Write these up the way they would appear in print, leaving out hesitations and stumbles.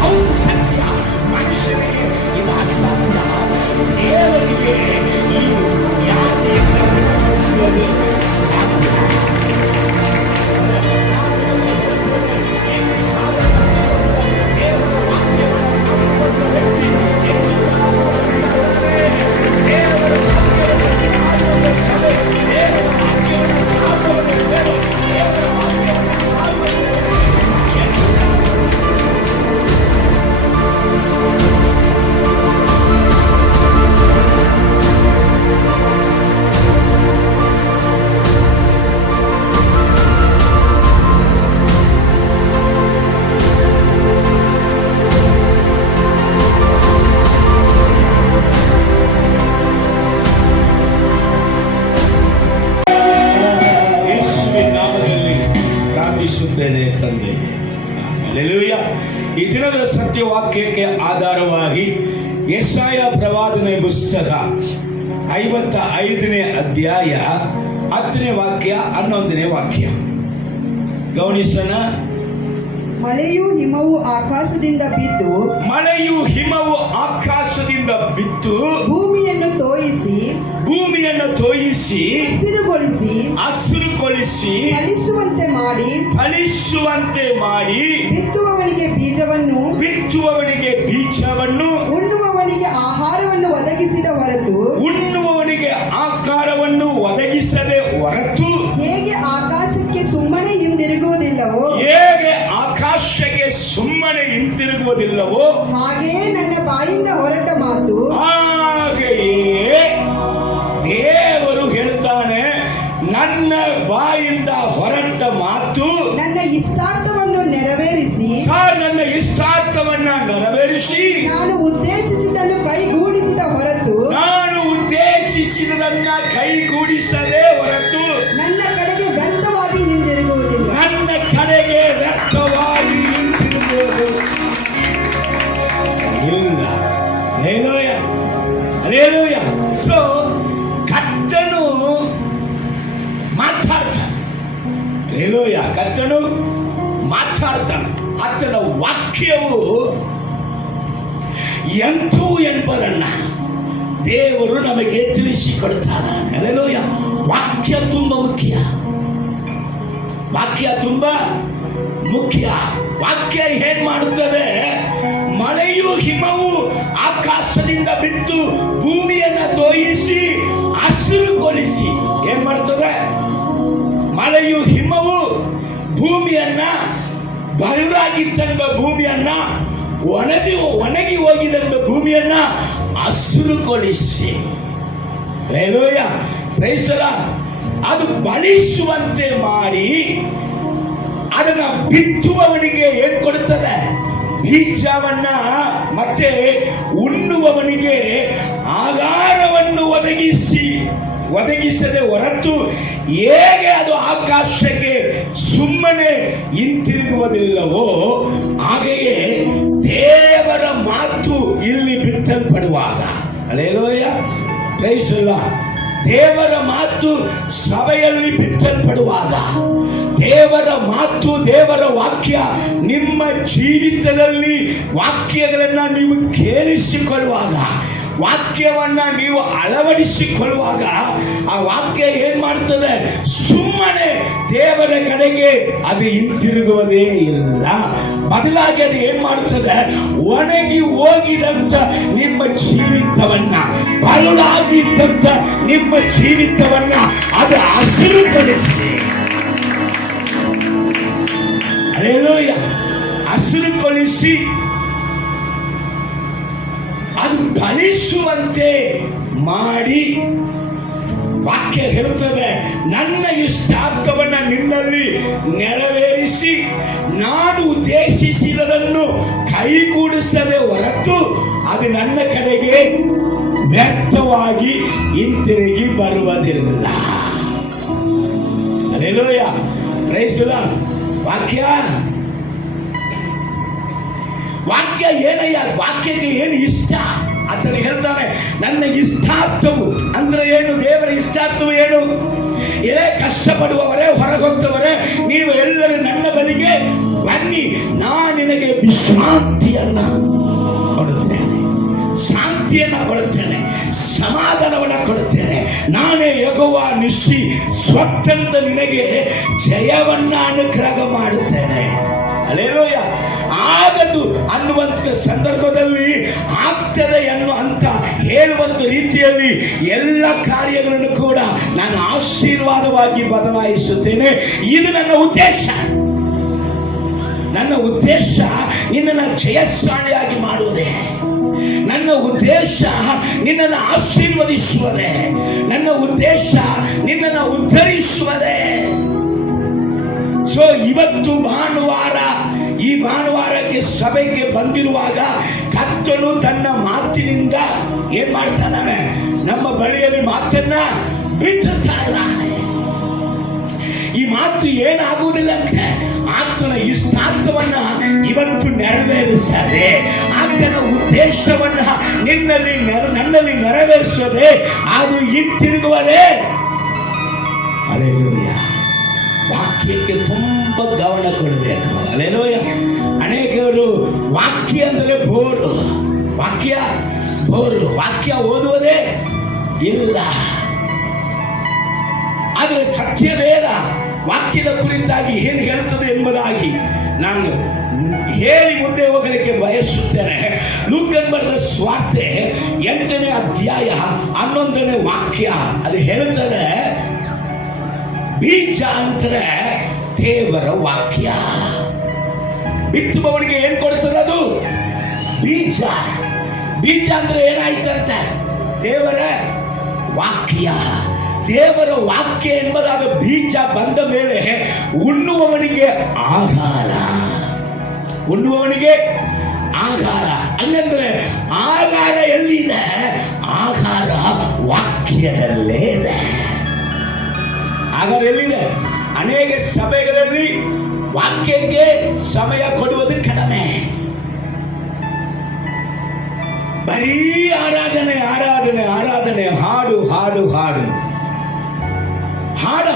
ಹೌದು ಸತ್ಯ. ಮನುಷ್ಯನಿಗೆ ಇದು ಅಸಾಧ್ಯ, ದೇವರಿಗೆ ಈ ವ್ಯಾಧಿಯಿಂದ ಗುಣಪಡಿಸುವುದು ಸಾಧ್ಯ. ದೇವರ ವಾಕ್ಯವನ್ನು ನಂಬುವಂತ ವ್ಯಕ್ತಿ ಹೆಚ್ಚುತ್ತಾ ಬರ್ತಾರೆ. ದೇವರ ವಾಕ್ಯವನ್ನು ಸಾರುವಂತ ಸಭೆ, ದೇವರ ವಾಕ್ಯವನ್ನು ಸಾರುವಂತ ಸೇವೆ, ದೇವರ ವಾಕ್ಯವನ್ನು ಸಾರುವಂತ ತಂದೆ. ಹಲ್ಲೆಲೂಯ. ಈ ದಿನದ ಸತ್ಯವಾಕ್ಯಕ್ಕೆ ಆಧಾರವಾಗಿ ಯೆಶಾಯ ಪ್ರವಾದನೆ ಪುಸ್ತಕ 55ನೇ ಅಧ್ಯಾಯ 10ನೇ ವಾಕ್ಯ 11ನೇ ವಾಕ್ಯ ಗಮನಿಸೋಣ. ಮಳೆಯು ಹಿಮವು ಆಕಾಶದಿಂದ ಬಿದ್ದು ಭೂಮಿಯನ್ನು ತೋಯಿಸಿ ಹಸಿರುಗೊಳಿಸಿ ಫಲಿಸುವಂತೆ ಮಾಡಿ ಬಿತ್ತುವವನಿಗೆ ಬೀಜವನ್ನು ಉಣ್ಣುವವನಿಗೆ ಆಹಾರವನ್ನು ಒದಗಿಸದೆ ಹೊರತು ಹೇಗೆ ಆಕಾಶಕ್ಕೆ ಸುಮ್ಮನೆ ಹಿಂದಿರುಗುವುದಿಲ್ಲವೋ ಹಾಗೆಯೇ ನನ್ನ ಬಾಯಿಂದ ಹೊರಟ ಮಾತು. ಹಾಗೆಯೇ ದೇವರು ಹೇಳ್ತಾನೆ, ನನ್ನ ಬಾಯಿಂದ ಹೊರಟ ಮಾತು ನನ್ನ ಇಷ್ಟಾರ್ಥವನ್ನು ನೆರವೇರಿಸಿ ನಾನು ಉದ್ದೇಶಿಸಿದದನ್ನ ಕೈಗೂಡಿಸದೆ ಹೊರತು ನನ್ನ ಕಡೆಗೆ ವ್ಯರ್ಥವಾಗಿ ಹಿಂದಿರುಗುವುದಿಲ್ಲ. ಸೊ ಕರ್ತನು ಮಾತಾಡ್ತಾನೆ. ಆತನ ವಾಕ್ಯವು ಎಂಥೂ ಎಂಬುದನ್ನ ದೇವರು ನಮಗೆ ತಿಳಿಸಿಕೊಡುತ್ತಾನೆ. ಹಲ್ಲೆಲೂಯಾ. ವಾಕ್ಯ ತುಂಬಾ ಮುಖ್ಯ. ವಾಕ್ಯ ಏನ್ ಮಾಡುತ್ತದೆ? ಮಳೆಯು ಹಿಮವು ಆಕಾಶದಿಂದ ಬಿದ್ದು ಭೂಮಿಯನ್ನ ತೋಯಿಸಿ ಹಸಿರುಗೊಳಿಸಿ ಏನ್ ಮಾಡ್ತದೆ? ಮಳೆಯು ಹಿಮವು ಭೂಮಿಯನ್ನ, ಬರಡಾಗಿದ್ದಂಗ ಭೂಮಿಯನ್ನ, ಒಣಗಿ ಹೋಗಿದಂಗ ಭೂಮಿಯನ್ನ ಹಸಿರುಗೊಳಿಸಿ, ಹಲ್ಲೆಲೂಯಾ, ಪ್ರೈಸ್ ದಿ ಲಾರ್ಡ್, ಅದು ಬಲಿಸುವಂತೆ ಮಾಡಿ ಅದನ್ನ ಬಿತ್ತುವವನಿಗೆ ಏನ್ ಕೊಡುತ್ತದೆ? ಬೀಜವನ್ನ. ಮತ್ತೆ ಉಣ್ಣುವವನಿಗೆ ಆಹಾರವನ್ನು ಒದಗಿಸದೆ ಹೊರತು ಹೇಗೆ ಅದು ಆಕಾಶಕ್ಕೆ ಸುಮ್ಮನೆ ಹಿಂತಿರುಗುವುದಿಲ್ಲವೋ ಹಾಗೆಯೇ ದೇವರ ಮಾತು ಇಲ್ಲಿ ಬಿತ್ತಲ್ಪಡುವಾಗ, ಹಲ್ಲೆಲೂಯಾ, ಪ್ರೈಸ್ ದಿ ಲಾರ್ಡ್, ದೇವರ ಮಾತು ಸಭೆಯಲ್ಲಿ ಬಿತ್ತಲ್ಪಡುವಾಗ, ದೇವರ ಮಾತು, ದೇವರ ವಾಕ್ಯ ನಿಮ್ಮ ಜೀವಿತದಲ್ಲಿ ವಾಕ್ಯಗಳನ್ನ ನೀವು ಕೇಳಿಸಿಕೊಳ್ಳುವಾಗ, ವಾಕ್ಯವನ್ನ ನೀವು ಅಳವಡಿಸಿಕೊಳ್ಳುವಾಗ ಆ ವಾಕ್ಯ ಏನ್ ಮಾಡ್ತದೆ? ಸುಮ್ಮನೆ ದೇವರ ಕಡೆಗೆ ಅದು ಹಿಂತಿರುಗುವುದೇ ಇಲ್ಲ. ಬದಲಾಗಿ ಅದು ಏನ್ ಮಾಡ್ತದೆ? ಒಣಗಿ ಹೋಗಿದಂತ ನಿಮ್ಮ ಜೀವಿತವನ್ನ, ಬರಡಾಗಿದ್ದಂತ ನಿಮ್ಮ ಜೀವಿತವನ್ನ ಅದು ಹಸಿರುಗೊಳಿಸಿ, ಹಲ್ಲೆಲೂಯಾ, ಹಸಿರುಗೊಳಿಸಿ ಅದು ಫಲಿಸುವಂತೆ ಮಾಡಿ. ವಾಕ್ಯ ಹೇಳುತ್ತದೆ, ನನ್ನ ಇಷ್ಟಾರ್ಥವನ್ನ ನಿನ್ನಲ್ಲಿ ನೆರವೇರಿಸಿ ನಾನು ಉದ್ದೇಶಿಸಿದದನ್ನು ಕೈಗೂಡಿಸದೆ ಹೊರತು ಅದು ನನ್ನ ಕಡೆಗೆ ವ್ಯರ್ಥವಾಗಿ ಹಿಂತಿರುಗಿ ಬರುವುದಿಲ್ಲ. Hallelujah, praise the Lord. ವಾಕ್ಯ ಏನಯ್ಯ? ವಾಕ್ಯಕ್ಕೆ ಏನು ಇಷ್ಟ? ಆತನ ಹೇಳ್ತಾನೆ, ನನ್ನ ಇಷ್ಟಾರ್ಥವು ಅಂದ್ರೆ ಏನು? ದೇವರ ಇಷ್ಟಾರ್ಥವು ಏನು? ಕಷ್ಟಪಡುವವರೇ, ಹೊರಗೋಗ್ತವರೇ, ನೀವು ಎಲ್ಲರೂ ನನ್ನ ಬಳಿಗೆ ಬನ್ನಿ, ನಾನು ನಿನಗೆ ವಿಶ್ರಾಂತಿಯನ್ನ ಕೊಡುತ್ತೇನೆ, ಶಾಂತಿಯನ್ನ ಕೊಡುತ್ತೇನೆ, ಸಮಾಧಾನವನ್ನ ಕೊಡುತ್ತೇನೆ. ನಾನೇ ಯೆಹೋವ ನಿಸ್ಸಿ, ಸ್ವತ್ತಂತ ನಿನಗೆ ಜಯವನ್ನ ಅನುಗ್ರಹ ಮಾಡುತ್ತೇನೆ. ಹಲ್ಲೆಲೂಯಾ. ಆಗದು ಅನ್ನುವಂಥ ಸಂದರ್ಭದಲ್ಲಿ ಆಗ್ತದೆ ಅಂತ ಹೇಳುವಂಥ ರೀತಿಯಲ್ಲಿ ಎಲ್ಲ ಕಾರ್ಯಗಳನ್ನು ಕೂಡ ನಾನು ಆಶೀರ್ವಾದವಾಗಿ ಬದಲಾಯಿಸುತ್ತೇನೆ. ಇದು ನನ್ನ ಉದ್ದೇಶ. ನನ್ನ ಉದ್ದೇಶ ನಿನ್ನನ್ನು ಜಯಶಾಲಿಯಾಗಿ ಮಾಡುವುದೇ. ನನ್ನ ಉದ್ದೇಶ ನಿನ್ನನ್ನು ಆಶೀರ್ವದಿಸುವುದೇ. ನನ್ನ ಉದ್ದೇಶ ನಿನ್ನನ್ನು ಉದ್ಧರಿಸುವುದೇ. ಸೊ ಇವತ್ತು ಭಾನುವಾರ, ಈ ಭಾನುವಾರಕ್ಕೆ ಸಭೆಗೆ ಬಂದಿರುವಾಗ ಕರ್ತನು ತನ್ನ ಮಾತಿನಿಂದ ಏನ್ ಮಾಡ್ತಾ ಇದ್ದಾನೆ? ನಮ್ಮ ಬಳಿಯಲ್ಲಿ ಮಾತನ್ನ ಬಿತ್ತುತ್ತಾ ಇದ್ದಾನೆ. ಈ ಮಾತು ಏನಾಗುವುದಿಲ್ಲಂತೆ, ಆತನ ಇಷ್ಟಾರ್ಥವನ್ನ ಇವತ್ತು ನೆರವೇರಿಸದೆ, ಆತನ ಉದ್ದೇಶವನ್ನ ನನ್ನಲ್ಲಿ ನೆರವೇರಿಸದೆ ಅದು ಹಿಂತಿರುಗುವುದೇ. ಹಲ್ಲೆಲೂಯಾ. ವಾಕ್ಯಕ್ಕೆ ತುಂಬ ಗಮನ ಕೊಡಬೇಕು. ಹಲ್ಲೆಲೂಯಾ. ಅನೇಕರು ವಾಕ್ಯ ಅಂದರೆ ಬೋರು, ವಾಕ್ಯ ಓದುವುದೇ ಇಲ್ಲ. ಆದರೆ ಸತ್ಯವೇದ ವಾಕ್ಯದ ಕುರಿತಾಗಿ ಏನು ಹೇಳುತ್ತದೆ ಎಂಬುದಾಗಿ ನಾನು ಹೇಳಿ ಮುಂದೆ ಹೋಗಲಿಕ್ಕೆ ಬಯಸುತ್ತೇನೆ. ಲೂಕನ್ ಬರೆದ ಸುವಾರ್ತೆ 8ನೇ ಅಧ್ಯಾಯ 11ನೇ ವಾಕ್ಯ ಅದು ಹೇಳುತ್ತದೆ, ಬೀಜ ಅಂದರೆ ದೇವರ ವಾಕ್ಯ. ಬಿತ್ತುವವನಿಗೆ ಏನ್ ಕೊಡ್ತದೆ? ಅದು ಬೀಜ. ಬೀಜ ಅಂದ್ರೆ ಏನಾಯ್ತಂತೆ? ದೇವರ ವಾಕ್ಯ. ದೇವರ ವಾಕ್ಯ ಎಂಬುದಾದ ಬೀಜ ಬಂದ ಮೇಲೆ ಉಣ್ಣುವವನಿಗೆ ಆಹಾರ. ಹಂಗಂದ್ರೆ ಆಹಾರ ಎಲ್ಲಿದೆ? ಆಹಾರ ವಾಕ್ಯದಲ್ಲೇ ಇದೆ. ಆಹಾರ ಎಲ್ಲಿದೆ? ಅನೇಕ ಸಭೆಗಳಲ್ಲಿ ವಾಕ್ಯಕ್ಕೆ ಸಮಯ ಕೊಡುವುದು ಕಡಿಮೆ. ಬರೀ ಆರಾಧನೆ, ಹಾಡು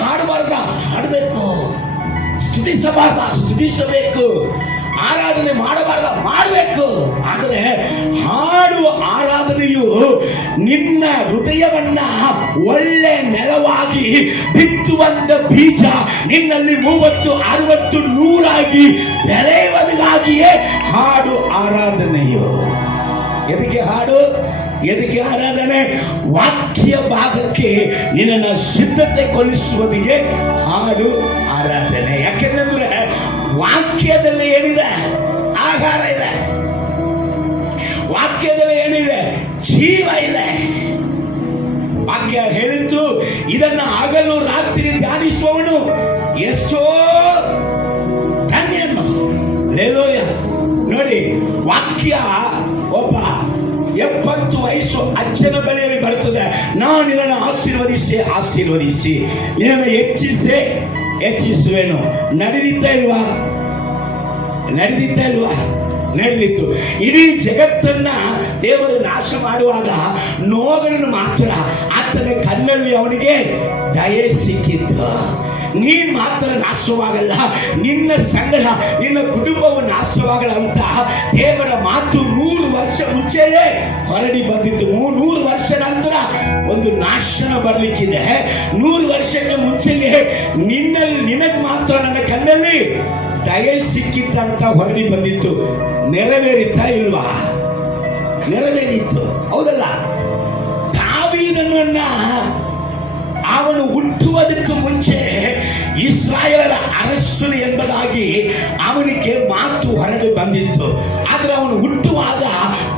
ಹಾಡಬಾರ್ದ? ಹಾಡಬೇಕು. ಸ್ತುತಿಸಬೇಕು. ಆರಾಧನೆ ಮಾಡಬೇಕು. ಆದರೆ ಹಾಡು ಆರಾಧನೆಯು ನಿನ್ನ ಹೃದಯವನ್ನ ಒಳ್ಳೆ ನೆಲವಾಗಿ ಬಿತ್ತುವಂತ ಬೀಜ ನಿನ್ನಲ್ಲಿ 30, 60, 100 ಬೆಳೆಯುವುದಕ್ಕಾಗಿಯೇ ಹಾಡು ಆರಾಧನೆಯು. ಎದಕ್ಕೆ ಹಾಡು? ಎದಕ್ಕೆ ಆರಾಧನೆ? ವಾಕ್ಯ ಭಾಗಕ್ಕೆ ನಿನ್ನನ್ನು ಸಿದ್ಧತೆಗೊಳಿಸುವುದಿಗೆ ಹಾಡು ಆರಾಧನೆ. ಯಾಕೆಂದ್ರೆ ವಾಕ್ಯದಲ್ಲಿ ಏನಿದೆ? ಆಹಾರ ಇದೆ. ವಾಕ್ಯದಲ್ಲಿ ಏನಿದೆ? ಜೀವ ಇದೆ. ವಾಕ್ಯ ಹೇಳಿದ್ದು ಇದನ್ನು ಹಗಲು ರಾತ್ರಿ ಧ್ಯಾನಿಸುವವನು ಎಷ್ಟೋ ಧನ್ಯನು. ಹಲ್ಲೆಲೂಯಾ. ನೋಡಿ, ವಾಕ್ಯ ಒಬ್ಬ 70 ವಯಸ್ಸು ಅಜ್ಜನ ಬಳಿಯಲ್ಲಿ ಬರುತ್ತದೆ. ನಾನು ನಿನ್ನನ್ನು ಆಶೀರ್ವದಿಸಿ ನಿನ್ನನ್ನು ಹೆಚ್ಚಿಸುವೆನು. ನಡೆದಿತ್ತ ಇಲ್ವಾ? ನಡೆದಿತ್ತು. ಇಡೀ ಜಗತ್ತನ್ನ ದೇವರು ನಾಶ ಮಾಡುವಾಗ ನೋಗನನ್ನು ಮಾತ್ರ ಆತನ ಕಣ್ಣಲ್ಲಿ ಅವನಿಗೆ ದಯೆ ಸಿಕ್ಕಿತ್ತು. ನೀನ್ ಮಾತ್ರ ನಾಶವಾಗಲ್ಲ, ನಿನ್ನ ಸಂಗಡ ನಿನ್ನ ಕುಟುಂಬವು ನಾಶವಾಗಲ್ಲ ಅಂತ ದೇವರ ಮಾತು 100 ವರ್ಷ ಮುಂಚೆಯೇ ಹೊರಡಿ ಬಂದಿತ್ತು. 100 ವರ್ಷ ನಂತರ ಒಂದು ನಾಶನ ಬರ್ಲಿಕ್ಕಿದೆ. 100 ವರ್ಷಕ್ಕೆ ಮುಂಚೆಯೇ ನಿನಗೆ ಮಾತ್ರ ನನ್ನ ಕಣ್ಣಲ್ಲಿ ದಯೆ ಸಿಕ್ಕಿತ್ತಂತ ಹೊರಡಿ ಬಂದಿತ್ತು. ನೆರವೇರಿತಾ ಇಲ್ವಾ? ನೆರವೇರಿತ್ತು, ಹೌದಲ್ಲ? ದಾವೀದನನ್ನ ಅವನು ಹುಟ್ಟುವುದಕ್ಕೆ ಮುಂಚೆ ಇಸ್ರಾಯೇಲರ ಅರಸನು ಎಂಬುದಾಗಿ ಅವನಿಗೆ ಮಾತು ಹೊರಡಿ ಬಂದಿತ್ತು. ಆದರೆ ಅವನು ಹುಟ್ಟುವಾಗ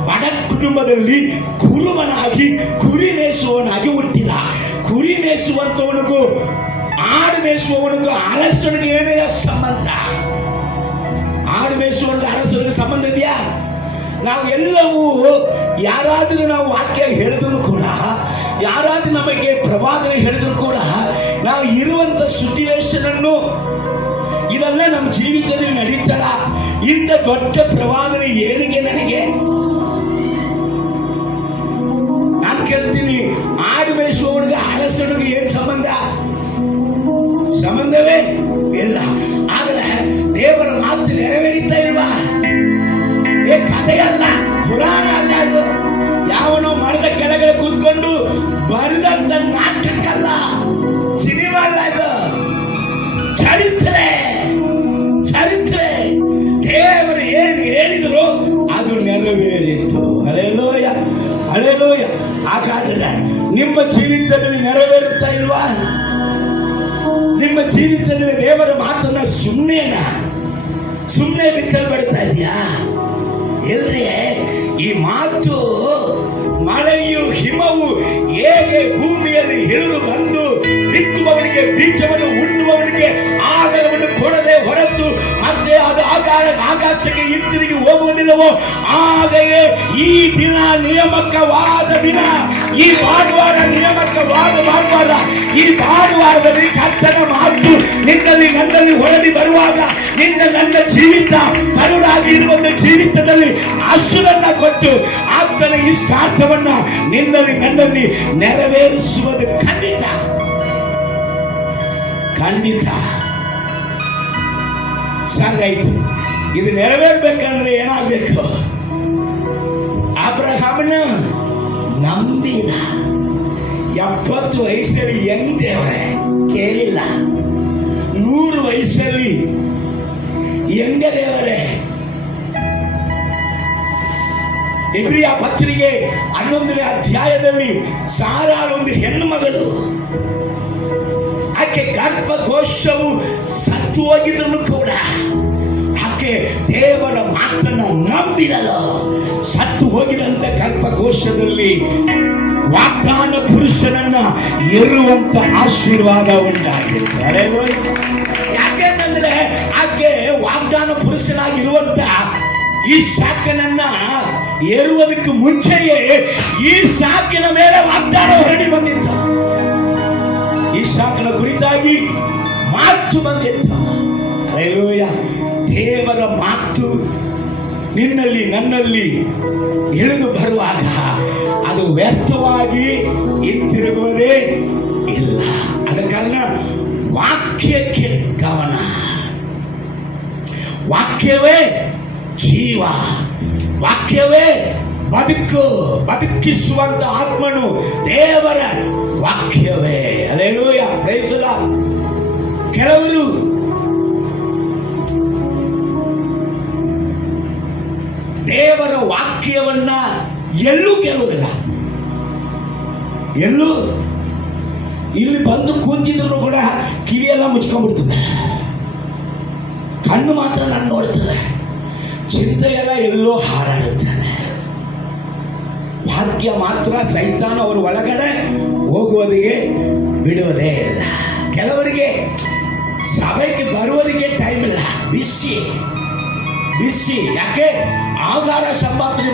ಬಡ ಕುಟುಂಬದಲ್ಲಿ ಕುರುಬನಾಗಿ ಕುರಿ ಮೇಯಿಸುವವನಾಗಿ ಹುಟ್ಟಿದ. ಕುರಿ ಮೇಯಿಸುವಂತವನಿಗೂ ಆಡು ಮೇಯಿಸುವವನಿಗೂ ಅರಸನಿಗೆ ಏನೇ ಸಂಬಂಧ? ಆಡು ಮೇಯಿಸುವವನಿಗೆ ಅರಸನಿಗೆ ಸಂಬಂಧ ಇದೆಯಾ? ನಾವು ಎಲ್ಲವೂ ಯಾರಾದರೂ ನಾವು ವಾಕ್ಯ ಹೇಳಿದ್ರು ಕೂಡ, ಯಾರಾದ್ರೂ ನಮಗೆ ಪ್ರವಾದನೆ ಹೇಳಿದ್ರು ಕೂಡ, ನಾವು ಇರುವಂತ ಸಿಚುವೇಶನ್ ಅನ್ನು ಇದೆಲ್ಲ ನಮ್ಮ ಜೀವಿತದಲ್ಲಿ ನಡೀತಲ್ಲ. ಇಂದ ದೊಡ್ಡ ಪ್ರವಾದನೆ ಏನಿಗೆ ನನಗೆ? ನಾನು ಕೇಳ್ತೀನಿ, ಆಡು ಮೇಯಿಸುವವನಿಗೆ ಅರಸನಿಗೆ ಏನ್ ಸಂಬಂಧ? ಸಂಬಂಧವೇ ಇಲ್ಲ. ಆದರೆ ದೇವರ ಮಾತು ನೆರವೇರಿತಾ ಇಲ್ವಾ? ಕಥೆಯಲ್ಲ, ಪುರಾಣ ಅಲ್ಲ ಇದು. ಯಾವನೋ ಮರದ ಕೆಳಗಡೆ ಕೂತ್ಕೊಂಡು ಬರೆದಂತ ನಾಟಕ ಅಲ್ಲ, ಸಿನಿಮಾ ಅಲ್ಲ ಇದು, ಚರಿತ್ರೆ. ಚರಿತ್ರೆ. ದೇವರು ಏನು ಹೇಳಿದ್ರು ಅದು ನೆರವೇರಿತು. Hallelujah, hallelujah. ಹಾಗಾದ್ರೆ ನಿಮ್ಮ ಜೀವಿತದಲ್ಲಿ ನೆರವೇರುತ್ತಾ ಇಲ್ವಾ? ನಿಮ್ಮ ಜೀವಿತದಲ್ಲಿ ದೇವರ ಮಾತನ್ನ ಸುಮ್ಮನೆ ಬಿತ್ತಲು ಬಿಡ್ತಾ ಇದೆಯಾ? ಎಲ್ರಿ, ಈ ಮಾತು ಮಳೆಯು ಹಿಮವು ಹೇಗೆ ಭೂಮಿಯಲ್ಲಿ ಇಳಿದು ಬಂದು ಬಿತ್ತುವವನಿಗೆ ಬೀಜವನ್ನು ಉಣ್ಣುವವನಿಗೆ ಆಹಾರವನ್ನು ಕೊಡದೆ ಹೊರತು ಮತ್ತೆ ಅದು ಆಕಾಶಕ್ಕೆ ಹಿಂತಿರುಗಿ ಹೋಗುವುದಿಲ್ಲವೋ, ಹಾಗೆಯೇ ಈ ದಿನ ನೇಮಕವಾದ ದಿನ, ಈ ಭಾನುವಾರ ನೇಮಕವಾದ ಭಾನುವಾರ, ಈ ಭಾನುವಾರದಲ್ಲಿ ಕರ್ತನ ಮಾತು ನಿನ್ನಲ್ಲಿ ನನ್ನಲ್ಲಿ ಹೊರಡಿ ಬರುವಾಗ ನನ್ನ ಜೀವಿತ ಕರುಳಾಗಿ ಇರುವಂತ ಜೀವಿತದಲ್ಲಿ ಹಸುರನ್ನ ಕೊಟ್ಟು ಆತನ ಇಷ್ಟಾರ್ಥವನ್ನ ನಿನ್ನಲ್ಲಿ ನನ್ನಲ್ಲಿ ನೆರವೇರಿಸುವುದು ಖಂಡಿತ. Sir, right. ಇದು ನೆರವೇರ್ಬೇಕಂದ್ರೆ ಏನಾಗಬೇಕು? ಅಬ್ರಹಾಮನ ನಂಬಿದ. 70 ವಯಸ್ಸಲ್ಲಿ ಹೆಂಗ್ ದೇವರೇ ಕೇಳಿಲ್ಲ, 100 ವಯಸ್ಸಲ್ಲಿ ಹೆಂಗ ದೇವರೇ? ಇಬ್ರಿಯ ಪತ್ರಿಕೆ 11ನೇ ಅಧ್ಯಾಯದಲ್ಲಿ ಸಾರಾಳ ಒಂದು ಹೆಣ್ಣು ಮಗಳು, ಆಕೆ ಗರ್ಭಕೋಶವು ಸತ್ತು ಹೋಗಿದ್ರು ಕೂಡ ಆಕೆ ದೇವರ ಮಾತನ್ನ ನಂಬಿದಳು. ಸತ್ತು ಹೋಗಿದಂತ ಗರ್ಭಕೋಶದಲ್ಲಿ ವಾಗ್ದಾನ ಪುರುಷನನ್ನ ಇರುವಂತ ಆಶೀರ್ವಾದ ಉಂಟಾಗಿತ್ತು. ಯಾಕೆಂದ್ರೆ ಆಕೆ ವಾಗ್ದಾನ ಪುರುಷನಾಗಿರುವಂತ ಈ ಸಾಕನನ್ನ ಏರುವುದಕ್ಕೆ ಮುಂಚೆಯೇ ಈ ಸಾಕಿನ ಮೇಲೆ ವಾಗ್ದಾನ ಹೊರಡಿ ಬಂದಿತ್ತು. ಈ ಸಾಕನ ಕುರಿತಾಗಿ ಮಾತು ಬಂದಿತ್ತು. ಹಲ್ಲೆಲೂಯಾ. ದೇವರ ಮಾತು ನಿನ್ನಲ್ಲಿ ನನ್ನಲ್ಲಿ ಇಳಿದು ಬರುವಾಗ ಅದು ವ್ಯರ್ಥವಾಗಿ ಹಿಂತಿರುಗುವುದೇ ಇಲ್ಲ. ಆದ ಕಾರಣ ವಾಕ್ಯಕ್ಕೆ ಗಮನ. ವಾಕ್ಯವೇ ಜೀವ, ವಾಕ್ಯವೇ ಬದುಕಿಸುವಂತ ಆತ್ಮನು ದೇವರ ವಾಕ್ಯವೇ. Hallelujah, praise the lord. ಕೆಲವರು ದೇವರ ವಾಕ್ಯವನ್ನ ಎಲ್ಲೂ ಕೇಳುವುದಿಲ್ಲ. ಎಲ್ಲೂ ಇಲ್ಲಿ ಬಂದು ಕೂತಿದ್ರು ಕೂಡ ಕಿವಿಯೆಲ್ಲ ಮುಚ್ಕೊಂಡ್ಬಿಡ್ತದೆ, ಕಣ್ಣು ಮಾತ್ರ ನಾನು ನೋಡ್ತದೆ, ಚಿಂತೆ ಎಲ್ಲ ಎಲ್ಲೋ ಹಾರಾಡುತ್ತಾರೆ. ವಾಕ್ಯ ಮಾತ್ರ ಸೈತಾನ ಅವರು ಒಳಗಡೆ ಹೋಗುವುದಿಗೆ ಬಿಡುವುದೇ ಇಲ್ಲ. ಕೆಲವರಿಗೆ ಸಭೆಗೆ ಬರುವುದಕ್ಕೆ ಟೈಮ್ ಇಲ್ಲ, ಬಿಸಿ. ಯಾಕೆ? ಆಹಾರ ಸಂಪಾದನೆ